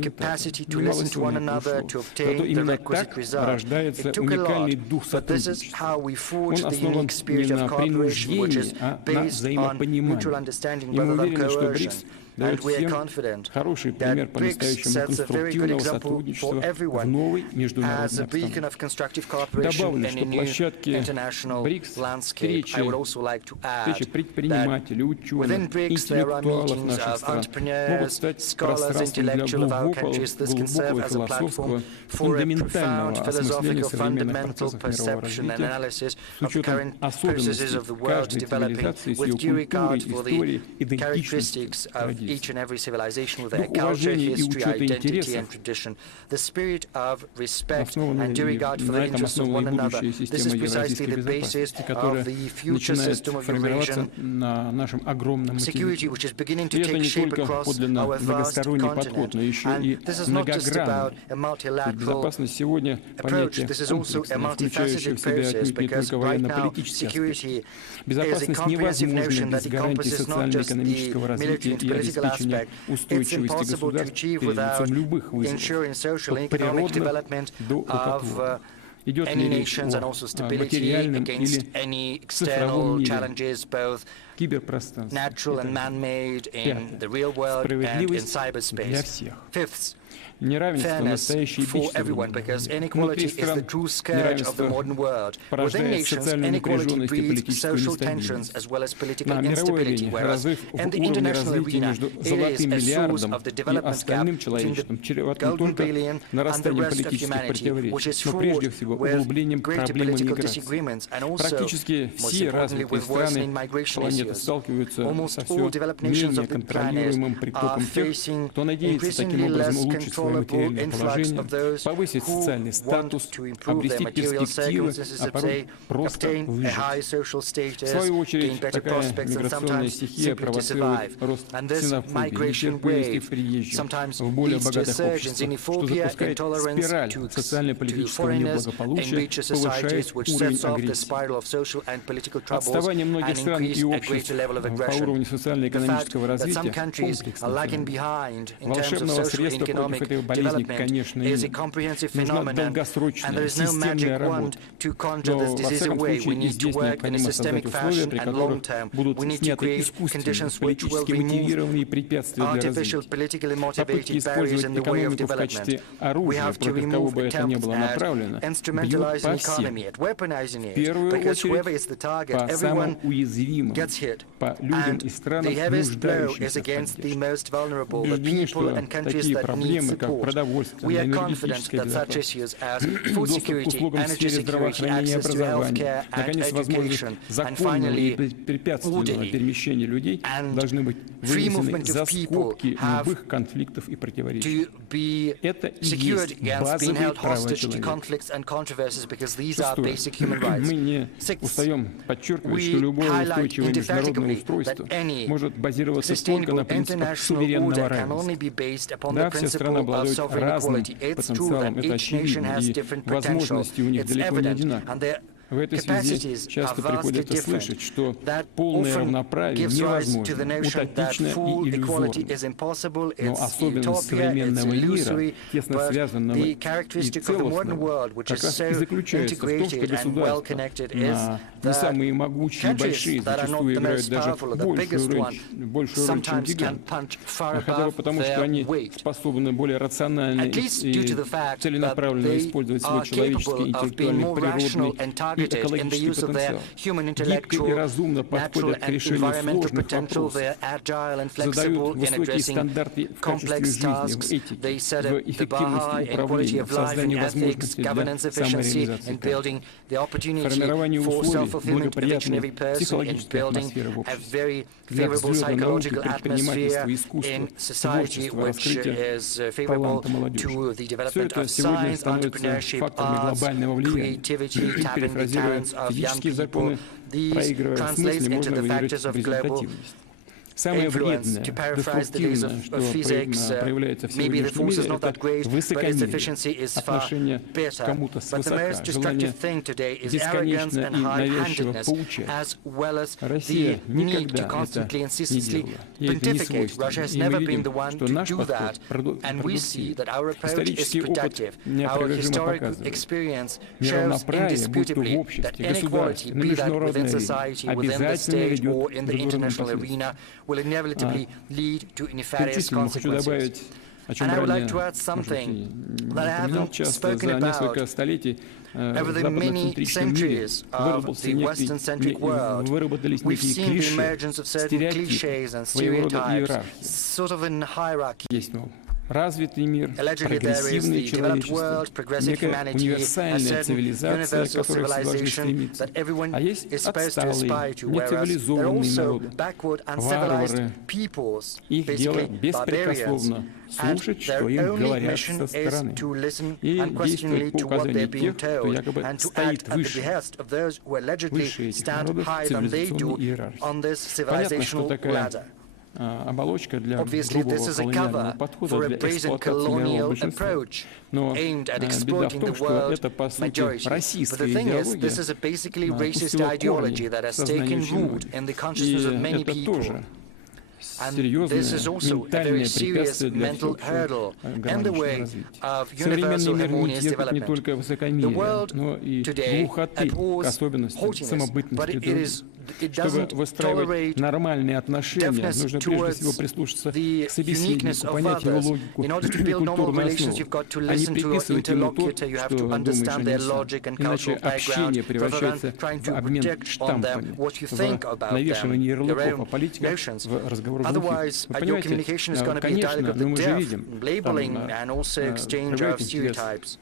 capacity to listen to one another to obtain the requisite result. It took a lot, but this is how we forged the unique spirit of cooperation, which is based on mutual understanding rather than coercion. дает всем хороший пример по-настоящему конструктивного сотрудничества в новой международной обстановке. Добавлю, что площадки БРИКС, встречи предпринимателей, ученых, интеллектуалов наших стран могут стать пространством для глубокого философского, фундаментального осмысления современных процессов мирового развития с учетом особенностей каждой цивилизации с ее культурой, историей, идентичностью, традициями. Дух уважения и учета интересов, основанный на этом основана и будущая система евразийской безопасности, которая начинает формироваться на нашем огромном материке. И это не только подлинно многосторонний подход, но еще и многогранный. Безопасность сегодня понятие комплексное, включающее в себя отнюдь не только военно-политический аспект. Безопасность невозможна без гарантий социально-экономического развития и обеспечения устойчивости государств перед лицом любых вызовов, от природных до бытовых. Идет ли речь о материальном или цифровом мире, киберпространстве. Справедливость для всех. Неравенство — настоящий бич внутри стран. Неравенство порождает социальную напряженность и политическую нестабильность. На мировой арене разрыв в уровне развития между золотым миллиардом и остальным человечеством чреватым только нарастанием политических противоречий, но прежде всего углублением проблемы миграции. Практически все развитые страны планеты сталкиваются со все менее контролируемым притоком тех, кто надеется таким образом улучшить свое материальное положение, повысить социальный статус, обрести перспективы, а порой просто выжить. В свою очередь, такая миграционная стихия провоцирует рост ксенофобии, нетерпимости к приезжим в более богатых обществах, что запускает спираль социально-политического неблагополучия, повышает уровень агрессии. Отставание многих стран и обществ по уровню социально-экономического развития комплексный. Волшебного средства против этой болезни, конечно, нет. Нужна долгосрочная, системная работа. Но, во всяком случае, и здесь необходимо создать условия, при которых будут сняты искусственные, политически мотивированные препятствия для развития. Попытки использовать экономику в качестве оружия, против кого бы это ни было направлено, бьют по всем. В первую очередь, по самым уязвимым, по людям и странам, нуждающимся в поддержке. Убеждены, что такие проблемы, как продовольственная, энергетическая безопасность, доступ к услугам в сфере здравоохранения и образования, наконец, возможность законного и беспрепятственного перемещения людей должны быть вынесены за скобки любых конфликтов и противоречий. Это и есть базовые права человека. Шестое. Мы не устаем подчеркивать, что любое устойчивое международное устройство может базироваться только на принципах суверенного равенства. Да, все страны обладают разным потенциалом, это очевидно, и возможности у них далеко не одинаковые. В этой связи часто приходится слышать, что полное равноправие невозможно, утопично и иллюзорно. Но особенность современного мира, тесно связанного и целостного, как раз и заключается в том, что государства не самые могучие и большие зачастую играют даже большую роль, чем гиганты. Хотя бы потому, что они способны более рационально и целенаправленно использовать свой человеческий, интеллектуальный, природный и экологический потенциал. Гибко и разумно подходят к решению сложных вопросов, задают высокие стандарты в качестве жизни, в этике, в эффективности управления, в создании возможностей для самореализации. Формирование условий благоприятной психологической атмосферы в обществе для взлета науки, предпринимательства, искусства, творчества, раскрытия таланта молодежи. Все это сегодня становится факторами глобального влияния. Перефразируя физические законы, проигрывая в смысле, можно выиграть в результативности. Самое вредное, деструктивное, что проявляется в сегодняшнем мире, это высокомерие, отношение к кому-то свысока, желание бесконечно и навязчиво поучать. Россия никогда это не делала. Ей это не свойственно. И мы видим, что наш подход продуктивен. Исторический опыт неопровержимо показывает. Неравноправие, будь то в обществе, государстве, на международной арене, обязательно ведет к разрушению. will inevitably lead to nefarious Исключительно хочу consequences. добавить, о чем And I would like ранее, to add может быть, и something не that I упоминал haven't часто, spoken за несколько about столетий over в the many западноцентричном мире centuries of the Western-centric world. выработались We've некие seen the клише, emergence of certain стереотипы, cliches and своего рода stereotypes, иерархии. sort of in hierarchy. Есть, развитый мир, Allegedly, there is прогрессивное the developed человечество, world, progressive некая humanity, a универсальная certain цивилизация, к universal которой все должны civilization стремиться. that everyone А есть is supposed to отсталые, aspire to, whereas there are нецивилизованные also народы, backward and варвары. civilized peoples, Их дело basically barbarians, беспрекословно and слушать, their что им only говорят mission со is стороны, to listen и unquestioningly действовать по to what they're указанию being тех, кто told, якобы and to стоит act at the выше, behest of those who allegedly выше этих stand народов higher than they do цивилизационной иерархии. on this Понятно, что civilizational такая ladder. оболочка для Obviously, грубого this is a колониального cover подхода for a для brazen эксплуатации мирового colonial большинства. approach Но aimed at беда в exploiting том, the что world это, по сути, majority. But the российская thing is, идеология, this is a basically racist пустила ideology корни that в has сознание taken очень root многих. in the И consciousness of many это people. тоже And серьезное this is also a very ментальное serious препятствие для mental всеобщего hurdle in the гармоничного way развития. of Современный universal мир не harmonious терпит не development. только The высокомерия, world но и today глухоты к abhors особенностям haughtiness, but самобытности it других. it Чтобы doesn't выстраивать tolerate нормальные отношения, deafness нужно прежде towards всего прислушаться the к собеседнику, uniqueness of понять его others. логику In order to и build normal культурную relations, основу, you've got to а не listen to your приписывать ему то, interlocutor, you have что to думаешь о understand нем their сам. logic and Иначе cultural общение background, rather превращается than trying в to обмен project on them штампами, what you в think about навешивание them, your ярлыков, а own политика notions. в разговор глухих. Otherwise, Вы your понимаете, communication is going to be a конечно, dialogue of но the мы же deaf, видим, labeling там, and also exchange of проявляет интерес stereotypes.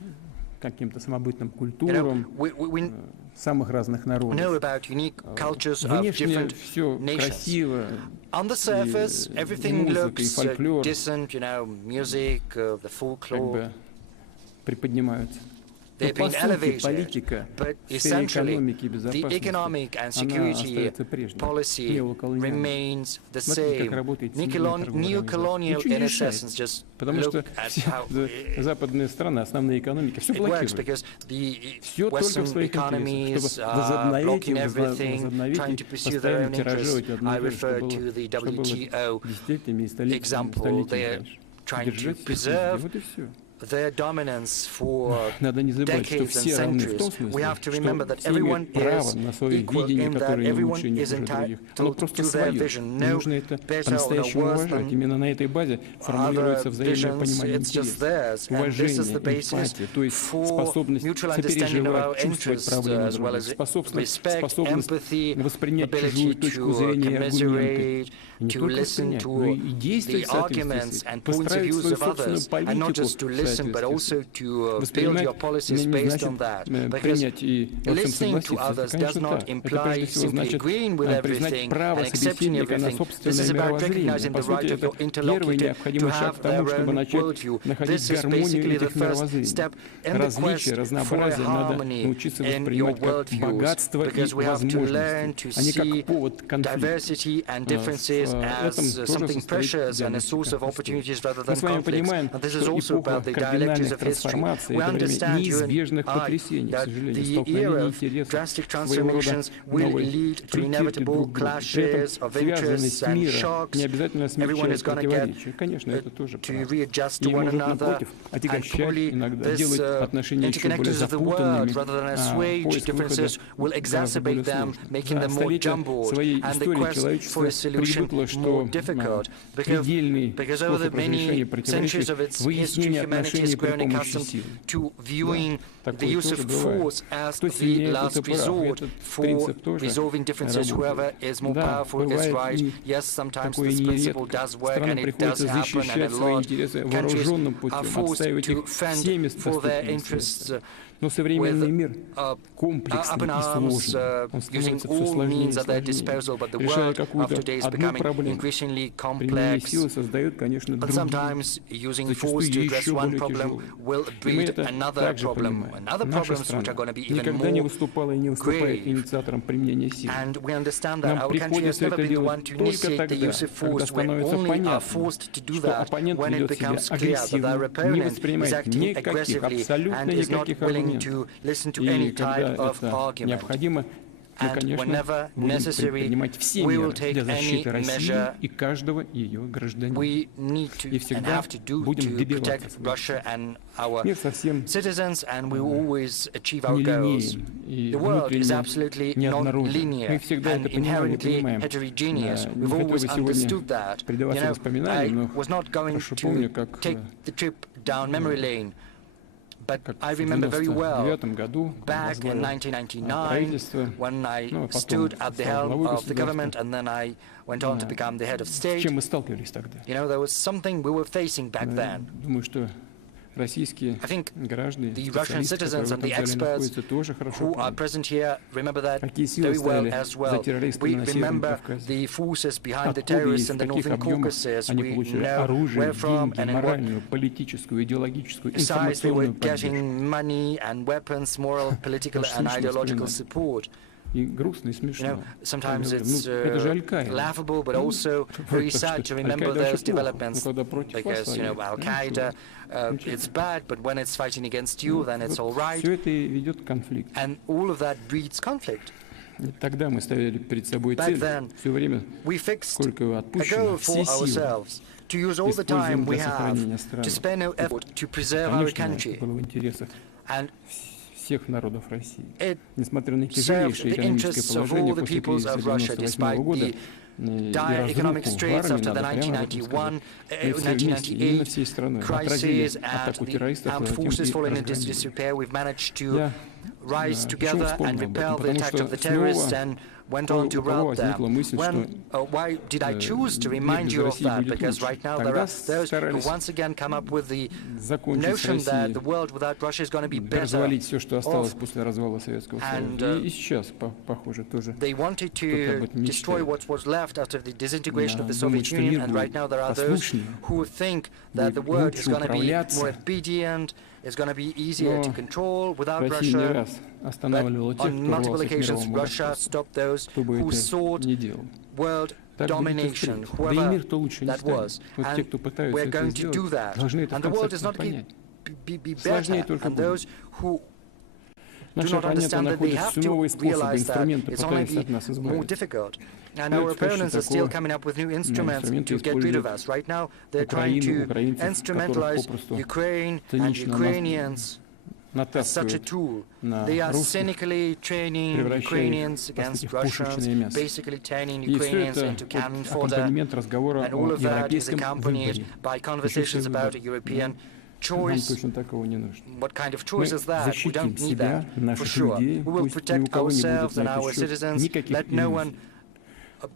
к каким-то самобытным You know, культурам we самых разных народов. know about unique cultures of Внешне different все nations. красиво, On the surface, и everything музыка, и looks фольклор decent, you know, music, the как folklore. бы приподнимаются. Но They're по being сути elevated, политика but в сфере essentially, экономики и the безопасности, economic and она security остается прежней, policy неоколониальной. remains the Смотрите, как same. работает Всемирная торговая Neocolonial организация. Ничего не in its решается, essence, just потому look что at все how западные страны, основные экономики, все it works, блокируют. because the Все только в Western своих economies интересах, чтобы are возобновить blocking и everything, возобновить trying и to pursue their постоянно own interests. тиражировать одно I и то же, что refer было to the WTO десятилетиями и столетиями example. They're дальше. trying to Держать всех preserve везде, вот и все. their dominance for Надо не забывать, что decades and все равны в том centuries. We смысле, have to что remember that все everyone имеют право is на свое equal видение, in that которое не everyone лучше, не is хуже других. Оно entitled просто to their свое. vision. И No нужно это better or no по-настоящему worse уважать. than Именно на этой базе other формулируется взаимное visions. понимание It's just интересов, theirs, and this is the уважение, basis эмпатия, то есть for способность mutual understanding of our сопереживать, чувствовать interests, проблемы as well других, as respect, способность empathy, воспринять ability чужую точку to зрения и аргументы. commiserate, И не to только listen воспринять, но и to действовать the в соответствии arguments с этим, and points of построить views свою of others, собственную and not политику just to в listen, but соответствии с also этим. to build Воспринимать your policies не based значит on that. Because принять и во всем listening to согласиться. others Это, does конечно, not так. Это imply прежде всего simply значит agreeing with признать everything право and accepting собеседника на everything. This собственное is about мировоззрение. recognizing По the right сути, of your это первый interlocutor to необходимый шаг have к тому, their чтобы own начать worldview. находить This is гармонию basically the этих first мировоззрений. step in the Различия, quest for разнообразие надо harmony научиться in your воспринимать как worldviews, богатство и because we have to learn возможности, to а не see как повод к конфликту. diversity and differences В этом as тоже something состоит precious and a диалектика source of истории. opportunities rather Мы than с вами conflicts. понимаем, And this is что also эпоха about the dialectics кардинальных of history. трансформаций We — это время understand you and неизбежных I потрясений, к that сожалению, the столкновений era of интересов, drastic своего рода transformations will новой lead to притирки inevitable друг к другу. При clashes этом of interests связанность and мира shocks. не обязательно Everyone is смягчает going to get противоречия. Конечно, это тоже to правда. readjust И to one может, another, напротив, and отягощать probably иногда, this делать отношения еще более interconnectedness of the world, запутанными, rather than а assuage поиск выхода differences, will гораздо более exacerbate them, сложным. making За them more столетия jumbled, своей and the истории quest for человечество a solution привыкло, more что difficult. предельный Because over the способ разрешения many противоречий centuries of its history, выяснение humanity отношений has при grown помощи accustomed силы. to viewing the Такое use тоже of бывает. force as Кто the сильнее, тот last и прав. И resort этот for принцип тоже resolving differences. Whoever работает. is more Да, powerful is бывает right. и Yes, sometimes такое this principle нередко. does work, Странам and it does приходится happen, and a защищать свои lot интересы countries вооруженным are путем, forced отстаивать to их fend всеми for their доступными interests средствами. Но современный мир up комплексный in и arms, сложный. Он using становится все all сложнее и means at their сложнее. disposal, but the Решая world of какую-то today is одну becoming проблему, increasingly применение complex. силы создает, конечно, And другие, sometimes using зачастую force to address еще one более problem тяжелые. will И мы breed это another также problem, понимаем. and other Наша problems which are страна going to be even никогда не more выступала и не выступает grave. инициатором применения силы. And we understand that Нам our country has приходится never это been the one делать to только initiate the тогда, use of когда force. We становится only are понятно, forced to do что that оппонент when it ведет себя becomes clear that our агрессивно, не opponent is воспринимает acting никаких, aggressively абсолютно and is not никаких willing аргументов. to listen to И any когда type of это argument. необходимо, мы, and конечно, whenever будем necessary, предпринимать все we will меры take для any защиты России measure и каждого ее гражданина. we need to И and всегда have to do будем to добиваться protect своих Russia and our Мир совсем citizens, and we will always achieve our goals. нелинеен и The world is внутренне absolutely неоднороден. Мы non-linear всегда and это понимаем и inherently понимаем. heterogeneous. Не We've хотел always бы сегодня understood that. предаваться воспоминаниям, I но was not going хорошо to помню, как take the trip down memory lane, but как I в remember very well 1999 году back in возглавил 1999 правительство, when I ну, а потом stood at the стал helm главой of the government, государства. and then I went on to become the head of С state. чем мы сталкивались тогда? There was something we were facing back then. Думаю, что российские I think граждане, the Russian специалисты, citizens которые в and the этом зале experts находятся, тоже хорошо who are помнят. present here remember that Какие силы very well стояли as за well. террористами We на Северном remember Кавказе? the forces behind the Откуда и terrorists в in the каких Northern объемах Caucasus. они We получили know оружие, where from деньги, and in what моральную, политическую, идеологическую, size they were информационную поддержку. getting money and weapons, moral, political and ideological support. И грустно, и смешно. Sometimes it's Это же Аль-Каида. laughable, but also very sad to remember those developments, когда против вас because, Al-Qaeda, it's bad, but when it's fighting against you, then it's all right. Все это и ведет к конфликту. And all of that breeds conflict. Тогда мы ставили перед собой Back цель then, все время, we fixed сколько a отпущено, goal все for силы ourselves to use all the time we have to spare no effort to preserve our Конечно, country. это было в интересах And всех народов России. it Несмотря на served тяжелейшее the экономическое interests of положение all the после peoples кризиса of Russia, 1998 despite года, the и dire economic разруху в straits армии, after the надо прямо об этом сказать. 1998 всей страной отразили crisis and атаку the террористов, armed а затем forces и falling into разгромили. disrepair, we've managed to Я rise почему together and вспомнил об repel этом? the Потому attack что of the terrorists снова and went on to у кого rout them. возникла мысль, Why did I choose to мир remind без you of России that? будет Because лучше. right now there Тогда are those who старались once again come up with the закончить с notion that Россией, the world without Russia is going to be better. развалить все, что осталось off. после развала Советского And, Союза. И сейчас, похоже, тоже. They wanted to destroy what was left after the disintegration of the думают, Soviet что Union, мир and right now there are those послушнее, who think that the будет world is лучше going to be управляться. more obedient, is going to be easier to Но control without Россия не Russia. раз But останавливала тех, on кто multiple рвался к occasions, мировому Russia господству, stopped those чтобы who это sought не делал. world Так будет и domination, впредь. Да и whoever мир-то лучше не that станет. was. Вот те, And кто пытаются we're это going to do сделать, that. должны это в And the world is конце not going понять. to be Сложнее better. только And будет. those who do Наша not планета understand that they находит have все to новые способы, realize that инструменты, it's only пытаясь от нас more избавиться. difficult. And Ну, our это точно opponents are still такое. coming up with new instruments инструменты to get rid of используют us. Right now, they're trying Украину, to украинцев, которых instrumentalize попросту Ukraine and цинично Ukrainians as such a натаскивают tool. на They are русских, cynically training превращая их, Ukrainians по сути, against в пушечное Russians, мясо. basically turning И все Ukrainians это into cannon вот fodder. аккомпанемент разговора And all о of that is европейском accompanied выборе. by Ищите conversations about a выбор. European Нам choice. точно такого не нужно. What kind of Мы choice is that? We защитим don't need себя, that, for наших sure. людей, We will пусть ни у protect кого не будет ourselves на and этот our счет citizens. никаких Let no one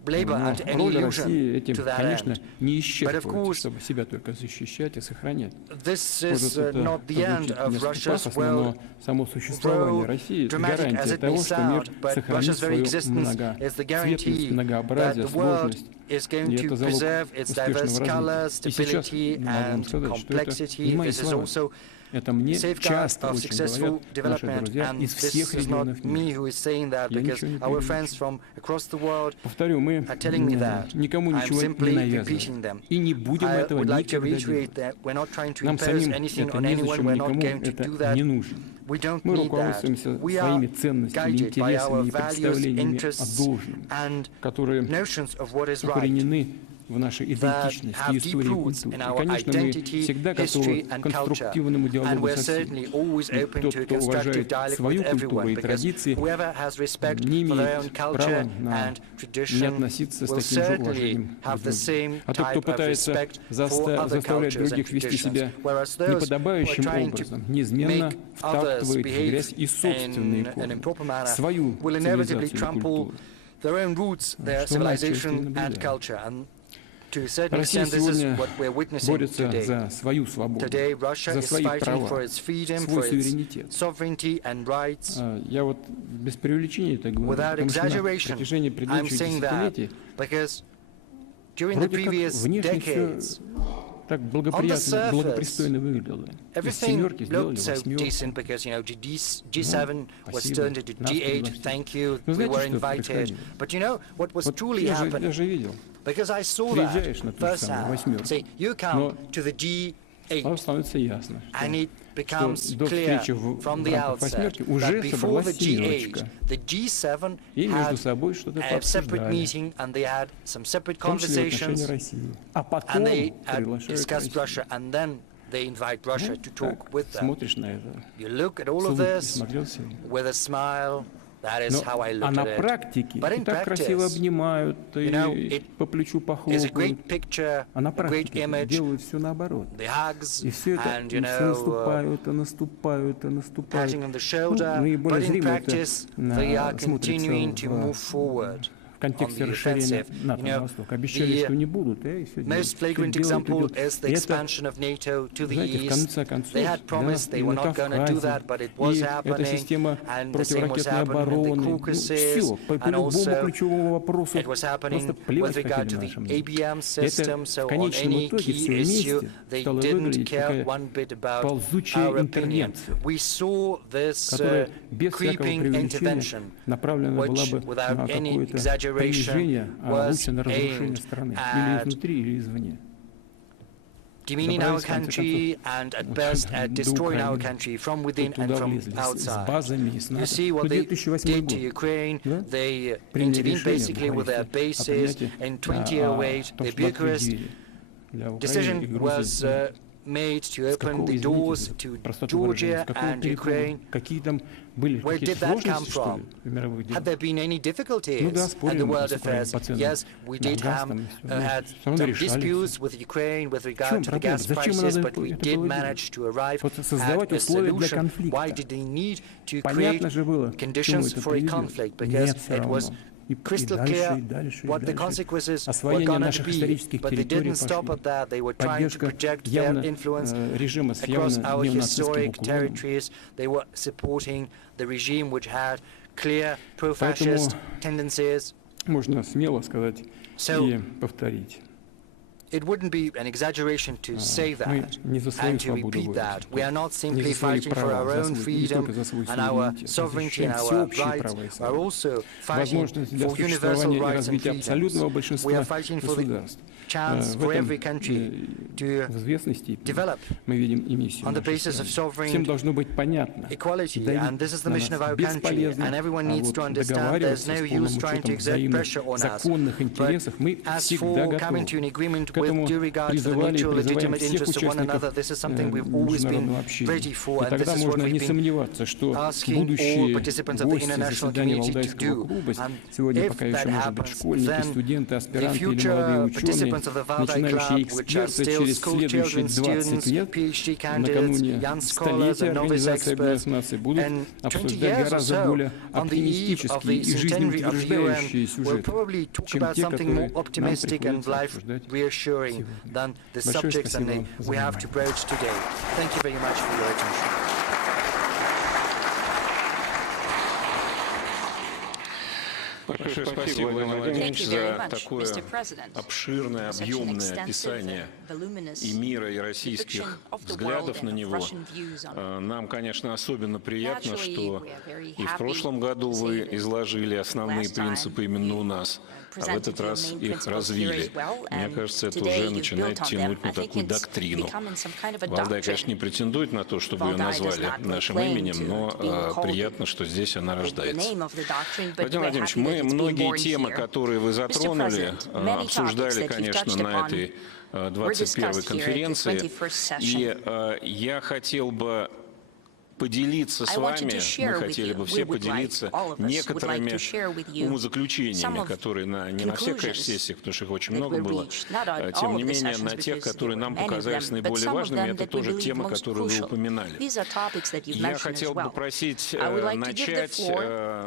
labor Но at any роль illusion России этим, to that конечно, end. не But of исчерпывается, course, чтобы себя только защищать и сохранять. this Может, is это not the end прозвучит of несколько Russia's пафосно, world, но само существование though России – это dramatic as гарантия it may того, что мир sound, but сохранит Russia's very свою existence is the многоцветность, guarantee that многообразие, the world сложность. is going И to это залог preserve its успешного diverse color, развития. И сейчас stability, могу вам and сказать, что это complexity. не мои This is слова. also Это мне safeguard часто of очень successful говорят наши development, друзья and из this всех is not регионов me мира. who is saying that, Я because ничего не our преувеличиваю. friends from across the world Повторю, мы are telling me that. никому I'm ничего не simply навязываем. repeating them. И не будем I этого would like to никогда reiterate делать. that we're not trying to Нам impose самим anything это on anyone. незачем, We're not никому going to это do that. не нужно. We don't Мы need that. руководствуемся We are своими ценностями, guided by our интересами и values, представлениями о interests, должном, and которые notions of what is right, укоренены в нашей that идентичности, have deep истории и roots культуре. in И, our конечно, мы identity, всегда готовы history, к and culture. конструктивному And диалогу we're со всеми. certainly always И open тот, to a кто constructive уважает dialogue свою with культуру everyone, и because традиции, whoever has respect не for their имеет own права culture на and не tradition относиться с will таким же certainly уважением к have the другим. same А тот, кто type of пытается respect for other заставлять cultures and других вести себя traditions, whereas those who are неподобающим trying to образом, неизменно make others втаптывает в behave грязь и собственные in an корни, improper manner свою will inevitably цивилизацию и trample культуру. their own roots, their Что мы часто и civilization and наблюдаем. culture. And to a certain Россия extent, this is сегодня what we're witnessing борется today. за свою свободу, Today, Russia за is свои fighting for права, its freedom, свой for its суверенитет. sovereignty and rights. Я вот без преувеличения это говорю, Without потому что на exaggeration, протяжении I'm предыдущих saying that десятилетий because during the вроде как previous внешне все decades, так благоприятно, surface, благопристойно выглядело. Из everything семерки сделали looked so восьмерку. decent because, G7 was спасибо. turned into Нас G8. пригласили. Thank you. Ну, We знаете, were что invited. происходило? But you know what was Вот truly я happening? же видел. Because I saw that Приезжаешь на ту же самую firsthand. восьмерку. Say, you come Но to the G7 8. становится ясно, And it что becomes до clear встречи from в the рамках outset восьмерки that уже before the собралась G8, семерочка. the G7 И между had собой что-то a separate пообсуждали, meeting and they had some separate в том числе в отношении conversations России. А and потом they had приглашают discussed Россию. Russia and then they invite Russia to talk Так, with them. смотришь на это, You look at all с of улыбкой this смотрел сегодня. with a smile. That is Но, how I а look на at it. практике But и in так красиво practice, обнимают, you know, и it по плечу is a похлопают. great picture, А на a great практике image, делают все наоборот. the hugs, И все это and, you все know, наступают, и наступают, и наступают. patting on the shoulder. Наиболее But in зримо это practice, they are continuing to move смотрится forward. в контексте расширения НАТО на восток. Обещали, что не будут, и сегодня Most flagrant example is the И это, expansion of NATO to the знаете, в east. конце концов, They had promised they were not going to do that, but it was и эта happening, система and the same was противоракетной happening in the обороны, Caucasus, все, по and любому also ключевому вопросу it was happening просто with плевать regard хотели to the нашим. ABM Это system, в so on конечном any итоге key все issue, вместе they стало didn't выглядеть care такая one bit about ползучая our opinion. интервенция, We saw this которая без всякого creeping преувеличения intervention, направлена была which, бы without на any какое-то exaggeration, принижение, а was лучше на разрушение aimed страны, или at изнутри, или извне. demeaning our country and at best at destroying our country from within and from outside. You see what they did to Ukraine, they intervened basically with their bases in 2008. The Bucharest decision was made to open the doors to Georgia and Ukraine. Where did that come from? Had there been any difficulties in the world affairs? Yes, we did have had some disputes with Ukraine with regard to the gas prices, but we did manage to arrive at a solution. Why did they need to create conditions for a conflict? Because it was crystal clear what the consequences were going to be, but they didn't stop at that. They were trying to project their influence across our historic territories. They were supporting the regime which had clear pro-fascist tendencies. Можно смело сказать и повторить. It wouldn't be an exaggeration to say that and to repeat that. We are not simply fighting for our own freedom and our sovereignty and our rights. We are also fighting for universal rights and freedoms. We are fighting for the chance for every country to develop on the basis of sovereign equality. And this is the mission of our country. And everyone needs to understand there's no use trying to exert pressure on us. But as for coming to an agreement with due regard to the mutual legitimate interests of one another, this is something we've always been ready for, and this is what we've been asking all participants of the international community to do. And if that happens, then the future participants of the Valdai Club, which are still school children, students, PhD candidates, young scholars and novice experts, and 20 years or so, on the eve of the centenary of the UN, will probably talk about something more optimistic and life-reassuring than the subjects and we have to broach today. Thank you very much for your attention. Большое спасибо, Владимир Владимирович, за такое обширное, объемное описание и мира, и российских взглядов на него. Нам, конечно, особенно приятно, что и в прошлом году вы изложили основные принципы именно у нас, а в этот раз их развили. Мне кажется, это уже начинает тянуть на такую доктрину. Валдай, конечно, не претендует на то, чтобы ее назвали нашим именем, но приятно, что здесь она рождается. Владимир Владимирович, мы многие темы, которые вы затронули, обсуждали, конечно, на этой 21-й конференции, и я хотел бы поделиться с вами, мы хотели бы все поделиться некоторыми умозаключениями, которые не на всех, конечно, сессиях, потому что их очень много было, тем не менее на тех, которые нам показались наиболее важными, это тоже темы, которые вы упоминали. Я хотел бы попросить начать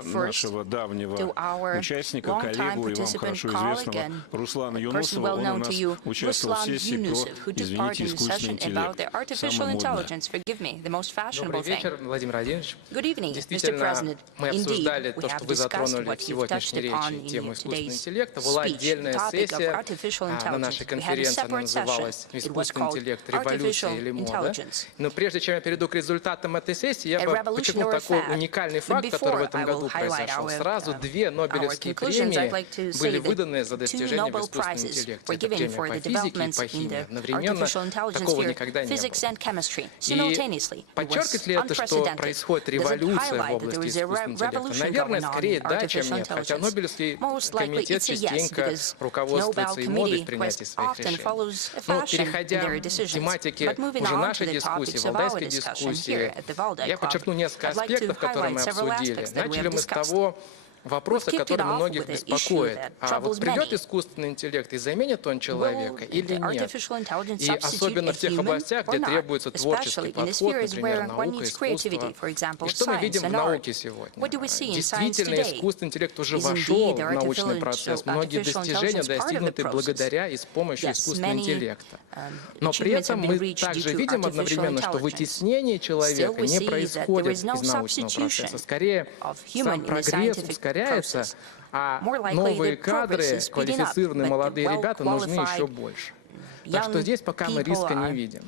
нашего давнего участника, коллегу и вам хорошо известного Руслана Юнусова. Он у нас участвовал в сессии про, извините, искусственный интеллект. Самое модное. вечер, Владимир Владимирович. Good evening, Mr. Действительно, President. мы Indeed, обсуждали we то, have что вы discussed затронули what в you've сегодняшней touched upon речи, in тему your искусственного today's интеллекта. Была speech. отдельная The topic of сессия artificial на intelligence. нашей We had a конференции, она separate называлась session. It was «Искусственный called интеллект. Революция artificial или мода». intelligence. Но прежде чем я перейду к результатам этой сессии, я A бы подчеркнул revolutionary такой fact. уникальный But факт, который в before этом I году will highlight произошел. our, Сразу две Нобелевские conclusions, I'd премии like to say были that выданы за two достижения в Nobel искусственном prizes интеллекте. were Это given премия for по the физике и developments по in химии. the Одновременно artificial intelligence такого sphere, никогда не physics было. and chemistry, И simultaneously. It was подчеркивает ли это, что unprecedented. происходит Does it революция в highlight that there области is a искусственного интеллекта? revolution Наверное, going on скорее in да, чем artificial нет. Хотя intelligence? Нобелевский Most likely комитет it's a yes, частенько because руководствуется Nobel и модой в Committee принятии своих often решений. follows a Но fashion in переходя their к decisions. тематике But moving уже on to нашей the дискуссии, topics of our валдайской discussion дискуссии, here at the Valdai я Club, подчеркну несколько I'd like to аспектов, которые мы highlight several обсудили. aspects that we Начали have мы с discussed. того вопроса, We've kicked который it off многих with an issue беспокоит. that А вот troubles придет many. искусственный интеллект и заменит он человека Will или the нет? artificial intelligence И substitute особенно a в тех human областях, or где not? требуется творческий Especially in the подход, spheres например, where one наука, needs искусство. creativity, for example, И что мы science видим в and науке art. сегодня? What do we see in science Действительно, today? искусственный интеллект уже Is вошел indeed в the научный artificial процесс. Многие достижения intelligence part of the достигнуты process? благодаря и с помощью Yes, искусственного many, интеллекта. Но при achievements этом have been мы reached также due to видим artificial одновременно, что intelligence. вытеснение человека Still we не see that there происходит is no из научного substitution процесса. Скорее, of сам human in the прогресс scientific ускоряется, process. а More likely, новые the кадры, progress is speeding up, квалифицированные but the молодые ребята нужны еще well-qualified больше. Так что young здесь пока мы people риска не are видим.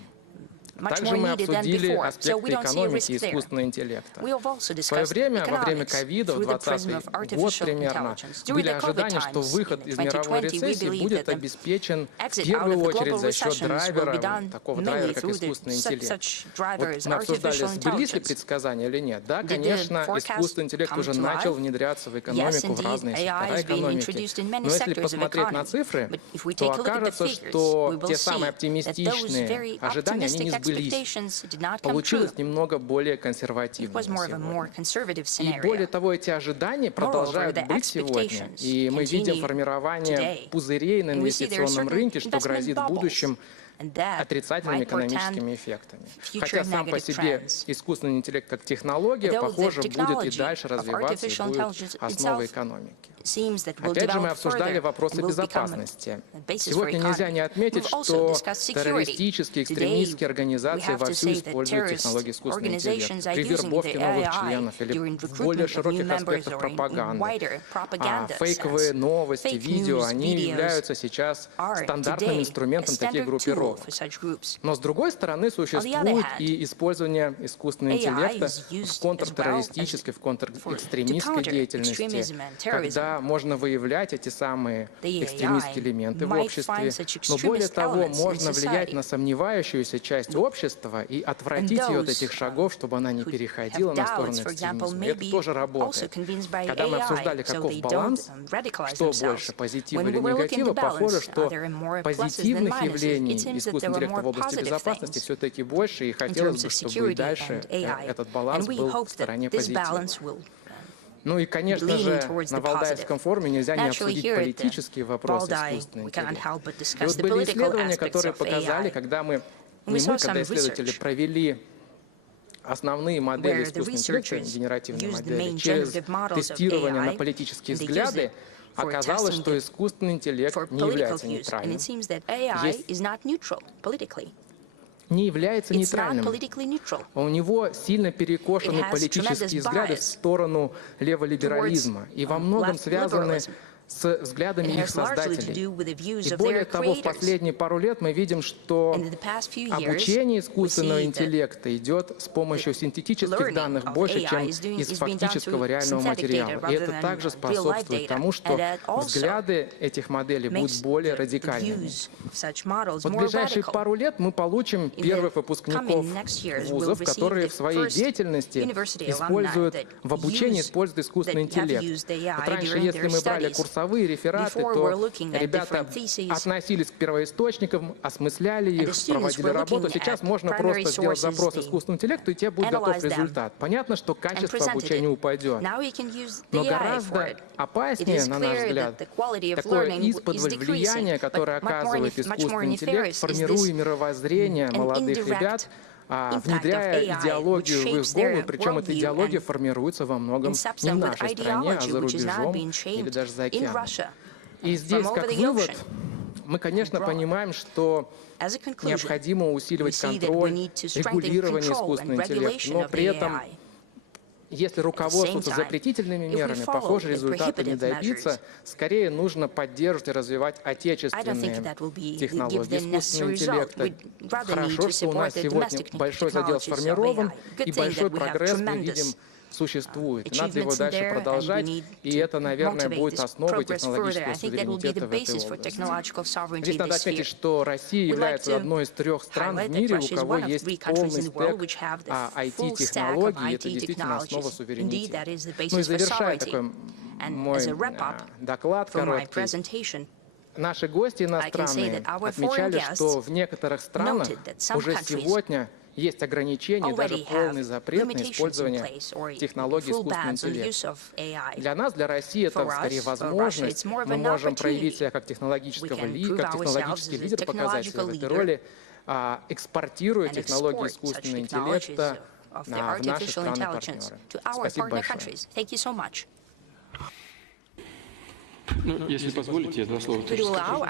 much Также more мы needed than обсудили before, so we аспекты don't see a экономики и risk there. искусственного интеллекта. We have also В свое discussed время, во время economics ковида, в through the prism 2020 of год artificial примерно, intelligence. During были the COVID ожидания, что times, выход in из мировой 2020, we рецессии believed будет that the обеспечен в exit out первую of the очередь global за счет recessions will be драйвера, done такого драйвера, mainly как through искусственный such интеллект. drivers, Вот мы обсуждали, artificial сбылись ли intelligence. предсказания или нет. Да, Did the конечно, forecast искусственный интеллект come уже to начал life? внедряться в Yes, экономику, в indeed, разные AI сектора has been экономики. introduced in many Но если sectors of посмотреть на economy. цифры, But if we то take a look at the окажется, figures, что we will те самые see that those оптимистичные very ожидания, они не optimistic сбылись. expectations did not come true. Получилось немного более It консервативно was more of a more сегодня. conservative И более scenario. того, эти ожидания продолжают the быть сегодня. expectations И мы видим continue формирование today. пузырей на And we see there are инвестиционном certain рынке, что investment грозит в bubbles, будущем and that отрицательными might portend экономическими эффектами. future Хотя сам по negative себе trends. искусственный интеллект как технология, Though the похоже, будет и technology дальше of развиваться и artificial будет intelligence основой itself экономики. seems that will Опять же, мы develop обсуждали further вопросы and will become безопасности. a basis for Сегодня нельзя economy. не отметить, We've also что discussed security. террористические, Today, экстремистские we организации have to вовсю say that используют terrorist технологии искусственного organizations интеллекта are при using вербовке the новых AI членов или during в более recruitment of new широких members аспектах or in пропаганды. wider propaganda Фейковые sense. новости, Fake видео, news, они videos являются сейчас are стандартным today a инструментом таких standard tool группировок. for such groups. Но с другой стороны существует и использование искусственного интеллекта в контртеррористической, в контрэкстремистской деятельности, когда можно выявлять эти самые экстремистские элементы в обществе, но более того, можно влиять на сомневающуюся часть общества и отвратить ее от этих шагов, чтобы она не переходила на сторону экстремизма. И это тоже работает. Когда мы обсуждали, каков баланс, что больше, позитива или негатива, похоже, что позитивных явлений искусственного интеллекта в области безопасности все-таки больше, и хотелось бы, чтобы и дальше этот баланс был в стороне позитива. Ну и, конечно же, на Валдайском форуме нельзя не обсудить политические вопросы искусственного интеллекта. И вот были исследования, которые показали, когда когда исследователи провели основные модели искусственного интеллекта, генеративные модели, через тестирование на политические взгляды, оказалось, что искусственный интеллект не является нейтральным. Не является нейтральным. У него сильно перекошены политические взгляды в сторону леволиберализма и во многом связаны с взглядами их создателей. И более того, в последние пару лет мы видим, что обучение искусственного интеллекта идет с помощью синтетических данных больше, чем из фактического реального материала. И это также способствует тому, что взгляды этих моделей будут более радикальными. Вот в ближайшие пару лет мы получим первых выпускников вузов, которые в своей деятельности используют, в обучении используют искусственный интеллект. Вот раньше, если мы брали курсовые рефераты, то ребята относились к первоисточникам, осмысляли их, проводили работу. Сейчас можно просто сделать запрос искусственному интеллекту, и тебе будет готов результат. Понятно, что качество обучения упадет. Но гораздо опаснее, на наш взгляд, такое исподволь влияние, которое оказывает искусственный интеллект, формируя мировоззрение молодых ребят, внедряя идеологию в их голову, причем эта идеология формируется во многом не в нашей стране, а за рубежом или даже за океаном. И здесь, как вывод, Мы, конечно, понимаем, что необходимо усиливать контроль, регулирование искусственного интеллекта, но при этом, если руководствоваться запретительными мерами, похоже, результата не добиться. Скорее нужно поддерживать и развивать отечественные технологии искусственного интеллекта. Хорошо, что у нас сегодня большой задел сформирован, и большой прогресс мы видим существует. Надо его дальше продолжать, и это, наверное, будет основой технологического суверенитета в этой области. Здесь надо отметить, что Россия является одной из 3 стран в мире, у кого есть полный стек IT-технологий, и это действительно основа суверенитета. Ну и завершая такой мой доклад короткий, наши гости иностранные отмечали, что в некоторых странах уже сегодня есть ограничения, даже полный запрет на использование технологий искусственного интеллекта. Для нас, для России, это скорее возможность. Мы можем проявить себя как технологический лидер, показать себя в этой роли, экспортируя технологии искусственного интеллекта в наши страны-партнеры. Спасибо большое. Ну, если позволите, я 2 слова тоже скажу.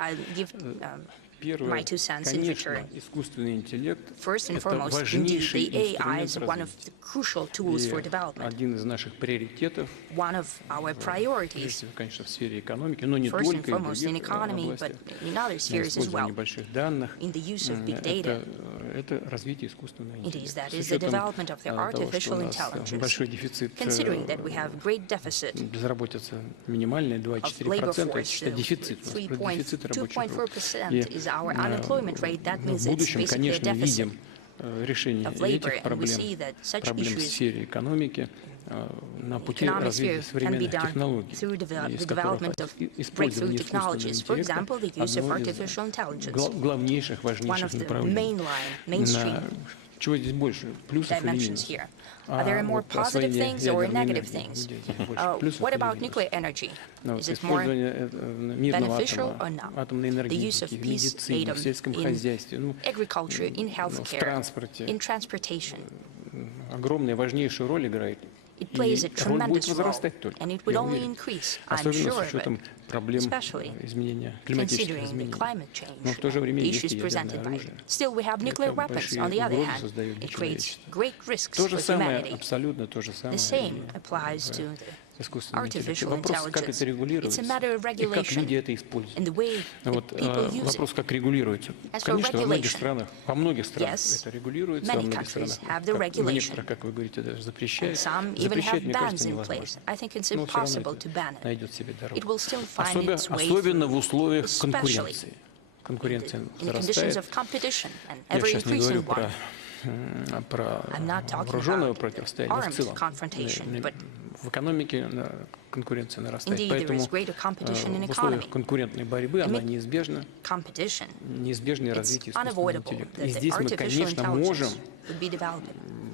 Первое, конечно, искусственный интеллект — это важнейший инструмент развития. И один из наших приоритетов, прежде всего, конечно, в сфере экономики, но не только, и в других областях, использование больших данных, это развитие искусственного интеллекта. С учетом того, что у нас большой дефицит, безработица минимальная, 2,4%, это считать дефицит, у нас дефицит рабочих рук. И в будущем, конечно, видим решение этих проблем в сфере экономики на пути развития современных технологий, из которых использование искусственного интеллекта одно из главнейших, важнейших направлений. Чего здесь больше, плюсов или минусов? Are there more positive things or negative things? What about nuclear energy? Is it more beneficial or not? The use of peace atom in agriculture, in healthcare, in transportation. Огромную, важнейшую роль играет. It plays a tremendous role, and it will only increase, I'm sure of it, especially considering the climate change, the issues presented by it. Still, we have nuclear weapons, on the other hand. It creates great risks for humanity. The same applies to the artificial intelligence. It's a matter of regulation and the way that people use it. Вопрос, как регулируется. Конечно, во многих странах это регулируется, во многих странах, в некоторых, как вы говорите, даже запрещают. Запрещать, мне кажется, невозможно. Но все равно это найдет себе дорогу. Особенно в условиях конкуренции. Конкуренция нарастает. Я сейчас не говорю про вооруженное противостояние в целом. В экономике конкуренция нарастает, поэтому в условиях конкурентной борьбы она неизбежна, неизбежное развитие искусственного интеллекта. И здесь мы, конечно, можем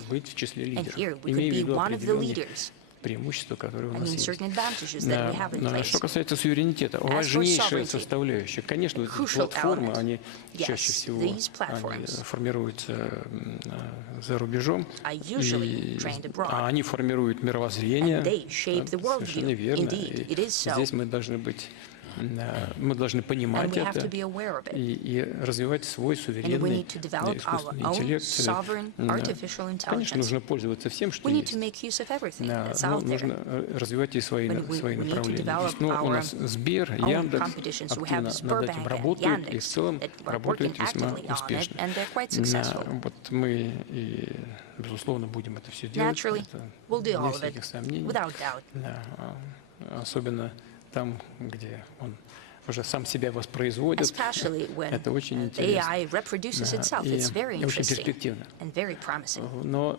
быть в числе лидеров, имея в виду определенные преимущества, которые у нас есть. Что касается суверенитета, важнейшая составляющая, конечно, платформы, они чаще всего формируются за рубежом, а они формируют мировоззрение, совершенно верно. И здесь мы должны понимать это и развивать свой суверенный искусственный интеллект. Конечно, нужно пользоваться всем, что есть, но нужно развивать и свои направления. У нас Сбер, Яндекс активно над этим работают, и в целом работают весьма успешно. Вот мы, безусловно, будем это все делать, без всяких сомнений, особенно там, где он уже сам себя воспроизводит. Это очень интересно и очень перспективно. Но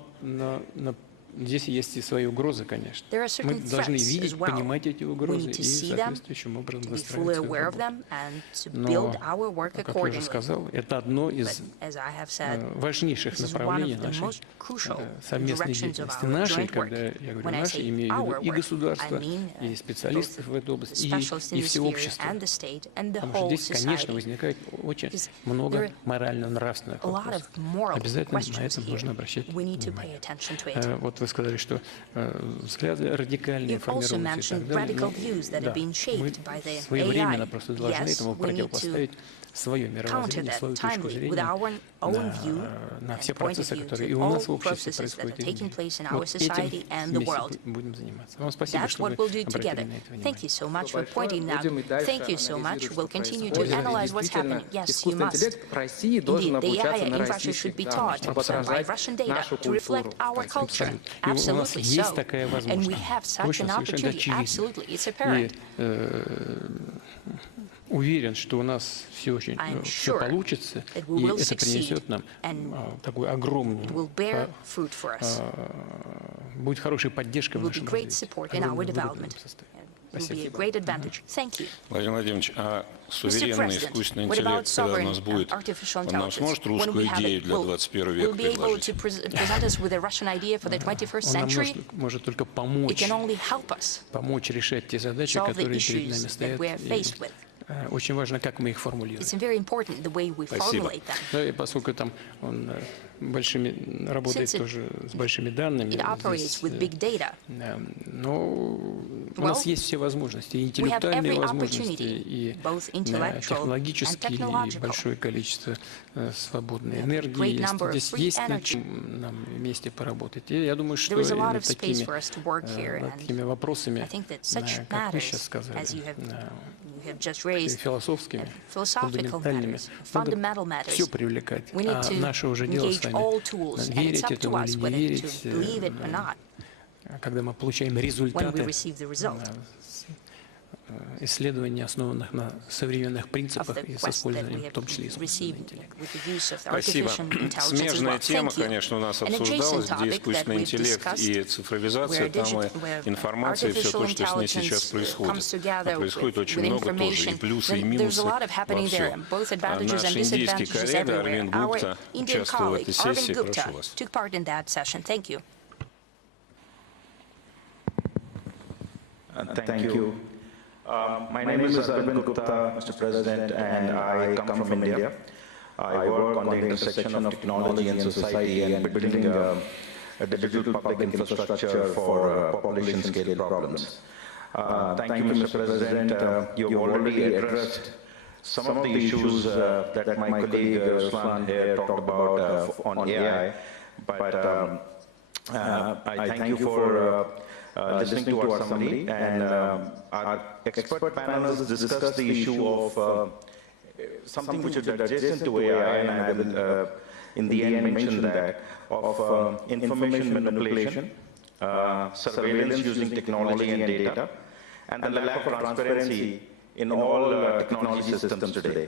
здесь есть и свои угрозы, конечно. Мы должны видеть, понимать эти угрозы и соответствующим образом выстраивать свою работу. Но, как я уже сказал, это одно из важнейших направлений нашей совместной деятельности. Нашей, когда я говорю нашей, имею в виду и государства, и специалистов в этой области, и все общество. Потому что здесь, конечно, возникает очень много морально-нравственных вопросов. Обязательно на это нужно обращать внимание. Вот вы сказали, что взгляды радикальные формируются и так далее. Да, мы своевременно просто должны этому противопоставить свое мировоззрение, свою точку зрения на все процессы, которые и у нас в обществе происходят, и в мире. Вот этим вместе будем заниматься. Вам спасибо, что вы обратили на это внимание. Thank you so much for pointing out. Thank you so much. We'll continue to analyze what's happening. Yes, you must. Indeed, the AI in Russia should be taught by Russian data to reflect our culture. Absolutely so. And we have such an opportunity. Absolutely, it's apparent. Уверен, что у нас все очень все получится, и это принесет нам такую огромную, будет хорошей поддержкой в нашем развитии. Владимир Владимирович, а суверенный искусственный интеллект, когда у нас будет, он нам сможет русскую идею для 21 века предложить? Он нам может только помочь решать те задачи, которые перед нами стоят. Очень важно, как мы их формулируем. Спасибо. Да, и поскольку там он работает тоже с большими данными, но у нас есть все возможности, и интеллектуальные возможности, и технологические, и большое количество свободной энергии. Здесь есть над чем нам вместе поработать. И я думаю, что над такими вопросами, как вы сейчас сказали, философскими, фундаментальными, надо все привлекать. А наше уже дело с вами верить этому или не верить, когда мы получаем результаты исследований, основанных на современных принципах и с использованием, в том числе, искусственного интеллекта. Спасибо. Смежная тема, конечно, у нас обсуждалась, где искусственный интеллект и цифровизация, там и информация, и все то, что с ней сейчас происходит. Происходит очень много тоже, и плюсы, и минусы во всем. Наш индийский коллега Арвин Гупта участвовал в этой сессии. Прошу вас. Thank you. My name is Arvind Gupta, Mr. President, and I come from India. I work on the intersection of technology and society and building a digital public infrastructure for population-scale problems. Thank you, Mr. President. You've already addressed some of the issues that my colleague Ruslan here talked about on AI, but I thank you for listening to our summary, and our expert panels discussed the issue of something which is adjacent to AI, and I will in the end mention that, of information manipulation, surveillance using technology and data, and the lack of transparency in all technology systems today.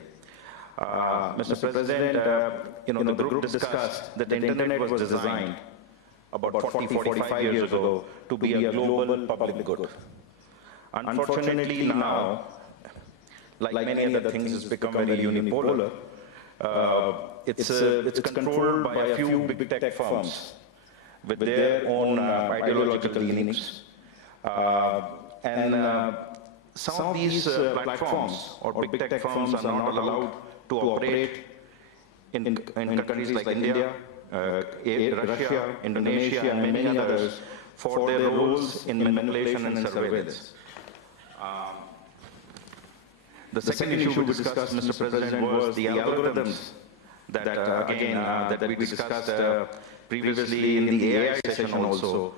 Mr. President, the group discussed that the internet was designed about 45 years ago to be a global public good. Unfortunately now, like many other things, it's become very unipolar. It's controlled by a few big tech firms with their own ideological leanings. And some of these platforms or big tech firms are not allowed to operate in countries like India, Russia, Indonesia, and many others for their roles in manipulation and surveillance. The second issue we discussed, Mr. President, was the algorithms that, that we discussed previously in the AI session also,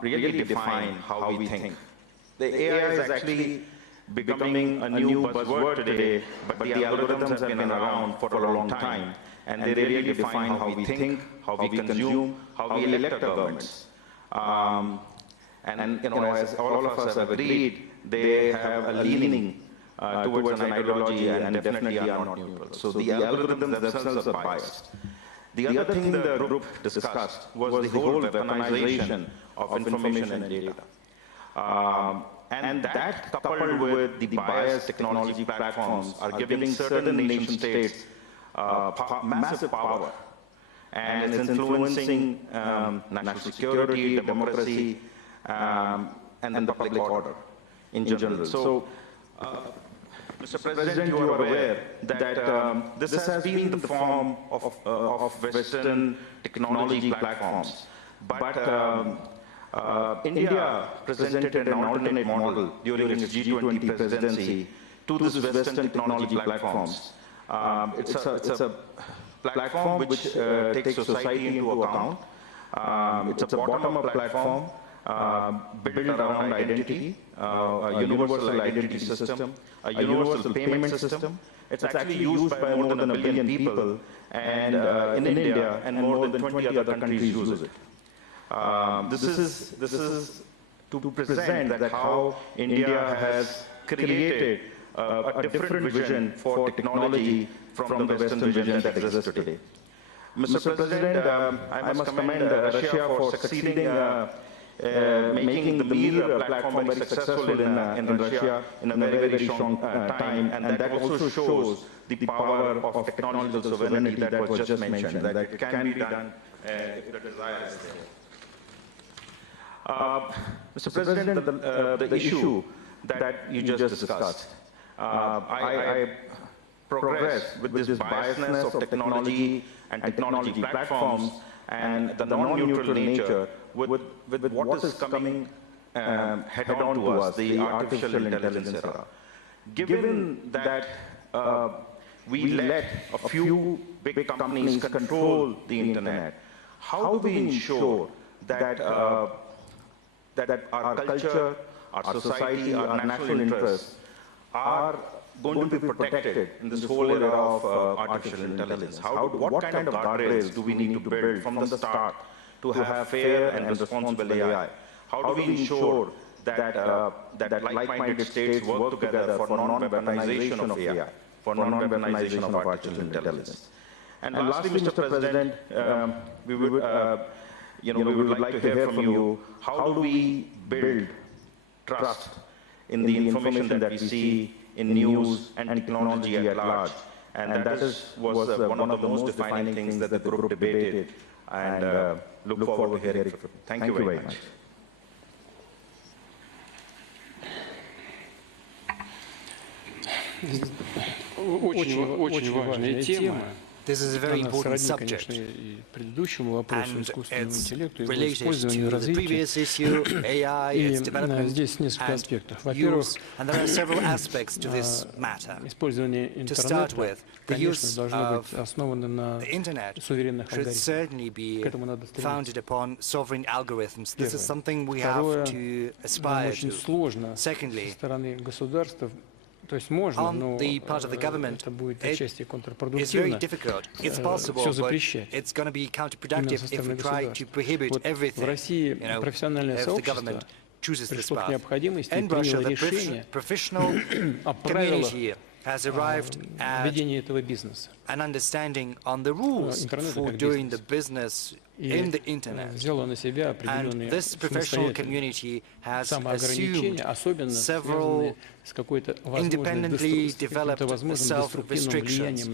really define how we think. The AI is actually becoming a new buzzword today, but the algorithms have been around for a long time. And they really define how we think, how we consume, how we elect our governments. And as all of us have agreed, they have a leaning towards an ideology and definitely are not neutral. So the algorithms themselves are biased. The other thing the group discussed was the whole weaponization of information and data. And that, coupled with the biased technology platforms, are giving certain nation states massive power, and it's influencing national security, democracy, and the public order in general. So, Mr. President, you are aware that this has been the form of Western technology platforms. But India presented an alternate model during its G20 presidency to these Western technology platforms. It's a platform which takes society into account. It's a bottom-up platform built around identity, a universal identity system, a universal payment system. It's actually used by more than 1 billion people, and in India, and more than 20 other countries use it. This is to present that how India has created a different vision for technology from the Western vision that exists today. Mr. President, I must commend Russia for succeeding making the Mir platform very successful in Russia in a very, very short time, and that also shows the power of technological sovereignty that was just mentioned, that it can be done if the desire is there. Mr. President, the issue that you just discussed, I progress with this biasness of technology and technology platforms and the non-neutral nature with what is coming head-on to us, the artificial intelligence era. Given that we let a few big companies control the internet, how do we ensure that that our culture, our society, our national interests are going to be protected in this whole era of artificial intelligence? What kind of guardrails do we need to build from the start to have fair and responsible AI? How do we ensure that like-minded states work together for non-weaponization of AI, for non-weaponization of artificial intelligence? And lastly, Mr. President, we would like to hear from you, how do we build trust in the information that we see in news and technology at large? And that was one of the most defining things that the group debated, and look forward to hearing from you. Thank you very much. Очень важная тема. This is a very important subject, and it's related to the previous issue, AI, its development and use, and there are several aspects to this matter. To start with, the use of the internet should certainly be founded upon sovereign algorithms. This is something we have to aspire to. Secondly, on the part of the government, it's very difficult. It's possible, but it's going to be counterproductive if we try to prohibit everything, if the government chooses this path. In Russia, the professional community has arrived at an understanding on the rules for doing the business in the internet. And this professional community has assumed several independently developed self-restrictions,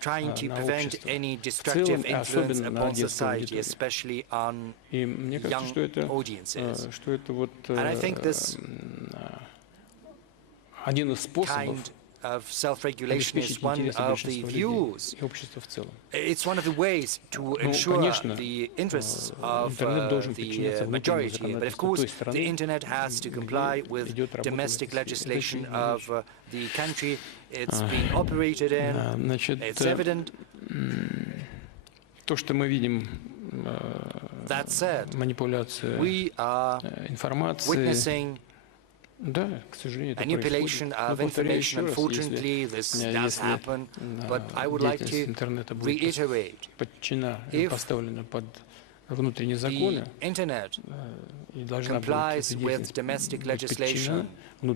trying to prevent any destructive influence upon society, especially on young audiences. And I think this kind of self-regulation is one of the views. It's one of the ways to ensure the interests of the majority. But of course, the internet has to comply with domestic legislation of the country it's being operated in. It's evident. That said, we are witnessing manipulation of information. Unfortunately, this does happen, but I would like to reiterate, if the internet complies with domestic legislation, and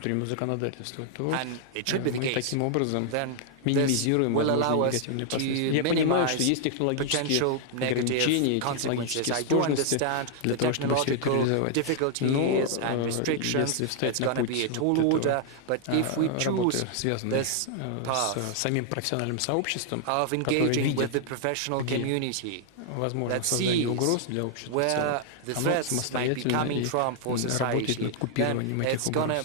it should be the case, then this will allow us to minimize potential negative consequences. I do understand the technological difficulties and restrictions. It's going to be a tall order, but if we choose this path of engaging with the professional community that sees where the threats might be coming from for society, then it's going to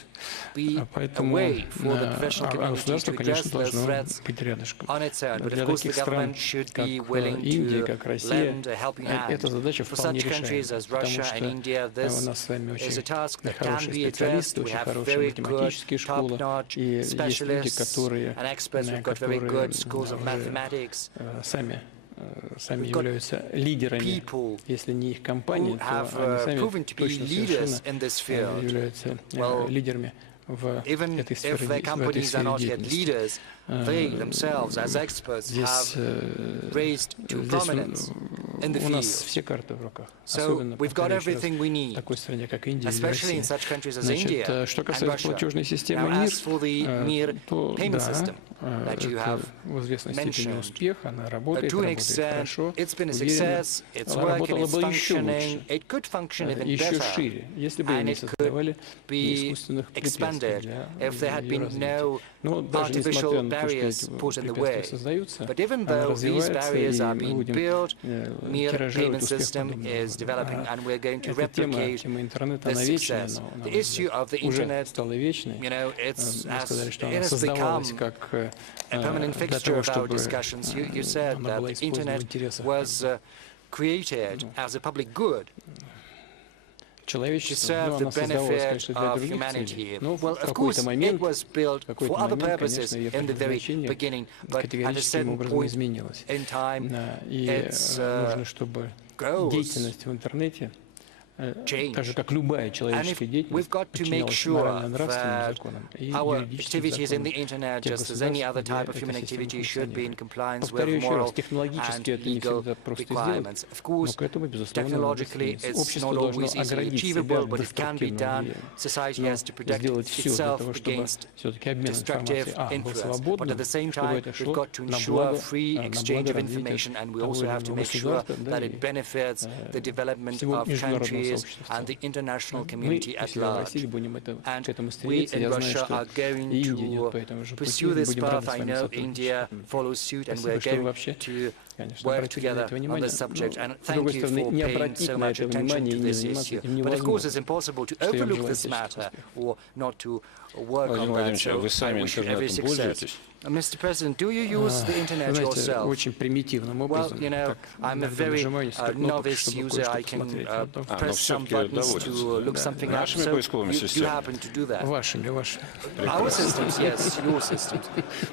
be a Поэтому way for the professional communities государство, to конечно, address those должно threats быть рядышком. on its own. But Для of course, the таких стран, government should как be willing Индия, to как Россия, lend a helping hand. эта задача For вполне such countries решаема, as потому Russia and что India, у this нас с вами is a очень task that can хорошие be addressed. специалисты, We очень have хорошие very good, математические школы, top-notch и есть люди, specialists которые and experts. We've got very good schools of mathematics. сами являются лидерами, если не их компании, то они сами точно совершенно являются лидерами в этой сфере, Even if their companies are not yet leaders, they themselves, as experts, have raised to prominence in the у нас field. все карты в руках, So особенно we've got everything we need, в такой стране, как Индия или especially in Россия. such countries as India Что and касается Russia. платежной системы Now, МИР, as for the MIR то payment да, system that you это have в известной степени mentioned, успех, она работает, to an работает extent, хорошо, it's been a уверенно. success, it's Она working, работала it's бы еще functioning, лучше, it could function even еще better, шире, если бы and не it could создавали be искусственных препятствий expanded для if there had ее been развития. no Но даже несмотря artificial на то, что barriers эти put in the препятствия way. создаются, But even она though these развивается, barriers и are мы being будем built, MIR тиражировать payment успех system подобного. is developing, and we're going to Эта replicate тема интернета, this она вечная, success. но The она issue of the уже internet, стала вечной. you know, it's Вы сказали, что it она has создавалась become как a permanent для fixture того, of our чтобы discussions. You said она that была the использована в internet интересах was created as a public good to человечества, serve но the она создавалась, benefit конечно, для of других целей. humanity. Но Well, в of course, какой-то it момент, was built for other purposes конечно, ее in the very предназначение beginning, but at a категорическим certain образом point изменилось. in time, И its нужно, чтобы goals деятельность в интернете, change. так же как любая And человеческая we've деятельность, got to make подчинялась sure морально-нравственным that законам и our юридическим activities in законам the internet, тех just as any государств, other где type of эта human система activity, should be in функционирует. compliance Повторю with еще раз, moral технологически and это не legal всегда просто requirements. сделать, Of но course, к этому, безусловно, надо technologically, стремиться. it's Общество not должно always easily оградить себя achievable, от but it can be деструктивного done. влияния. Society Но has to protect сделать все для itself того, чтобы against все-таки обмен destructive информацией был influence. But свободным, at the same чтобы time, это we've шло got to на ensure благо free exchange of развития information, and we того also или have to иного make sure государства, да, that и it benefits the development всего of международного countries сообщества в and the целом. international Мы, community at если в России large. будем к этому We стремиться, in я знаю, Russia что are going и Индия идет по to этому же пути, pursue мы this будем path. рады с I вами know India сотрудничать. follows suit, and Спасибо, we're что вы going вообще, to конечно, work обратили на together это on внимание. this subject. And С другой thank you стороны, for не paying обратить so на much это attention внимание to и не this заниматься issue. этим But of course, невозможно. it's impossible to Что я вам overlook желаю this всяческих matter успехов. or not to work Владимир on that. Владимирович, а вы So I сами wish you every интернетом success. пользуетесь? Mr. President, do you use the internet Знаете, yourself? очень примитивным Well, образом, you know, как I'm a иногда very нажимаю несколько кнопок, novice чтобы user. кое-что I can посмотреть. А то press some всё-таки buttons доводится, to look да. something up. Нашими So поисковыми you системами. happen to do that. вашими. Our systems, yes, your systems.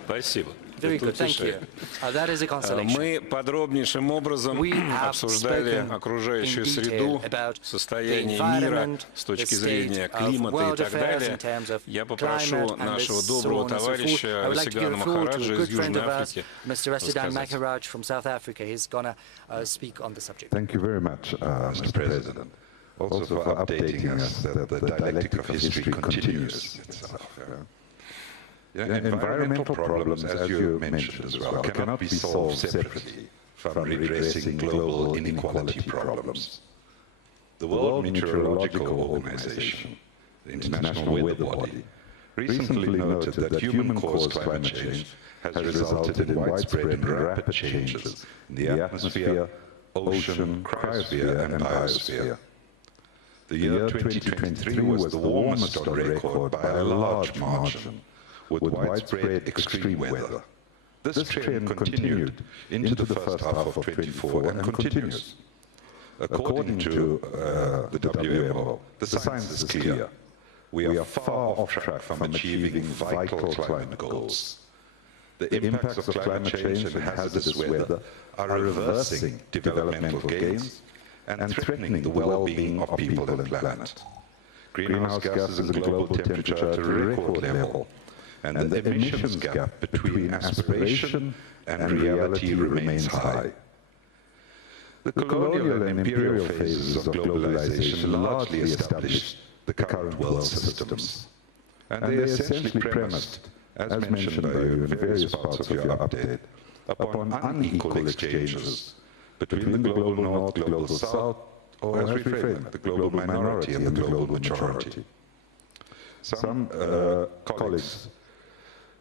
Спасибо. Very Это good, thank you. утешает. That is a consolation. Мы подробнейшим образом We have обсуждали spoken окружающую in detail среду, about состояние the мира environment, с точки the зрения state of климата и world так affairs далее. in terms of Я попрошу climate and нашего so доброго on and so forth. товарища I would like to give Расигана the floor to a Махараджа good из friend Южной of ours, Африки Mr. Rasidan рассказать. Maharaj from South Africa. He's going to speak on the subject. Thank you very much, Mr. President, also for updating us that the dialectic of history continues itself. Environmental problems, as you mentioned as well, cannot be solved separately from redressing global inequality problems. The World Meteorological Organization, the international weather body, recently noted that human-caused climate change has resulted in widespread and rapid changes in the atmosphere, ocean, cryosphere, and biosphere. The year 2023 was the warmest on record by a large margin, with widespread extreme weather. This trend continued into the first half of 24 and continues. According to the WMO, the science is clear. We are far off track from achieving vital climate goals. The impacts of climate change and hazardous weather are reversing developmental gains and threatening the well-being of people and planet. Greenhouse gases in the global temperature at a record level, and the emissions gap between aspiration and reality remains high. The colonial and imperial phases of globalization largely established the current world systems, and they essentially premised, as mentioned by you in various parts of your update, upon unequal exchanges between the global north, global south, or as we frame it, the global minority and the global majority. Some colleagues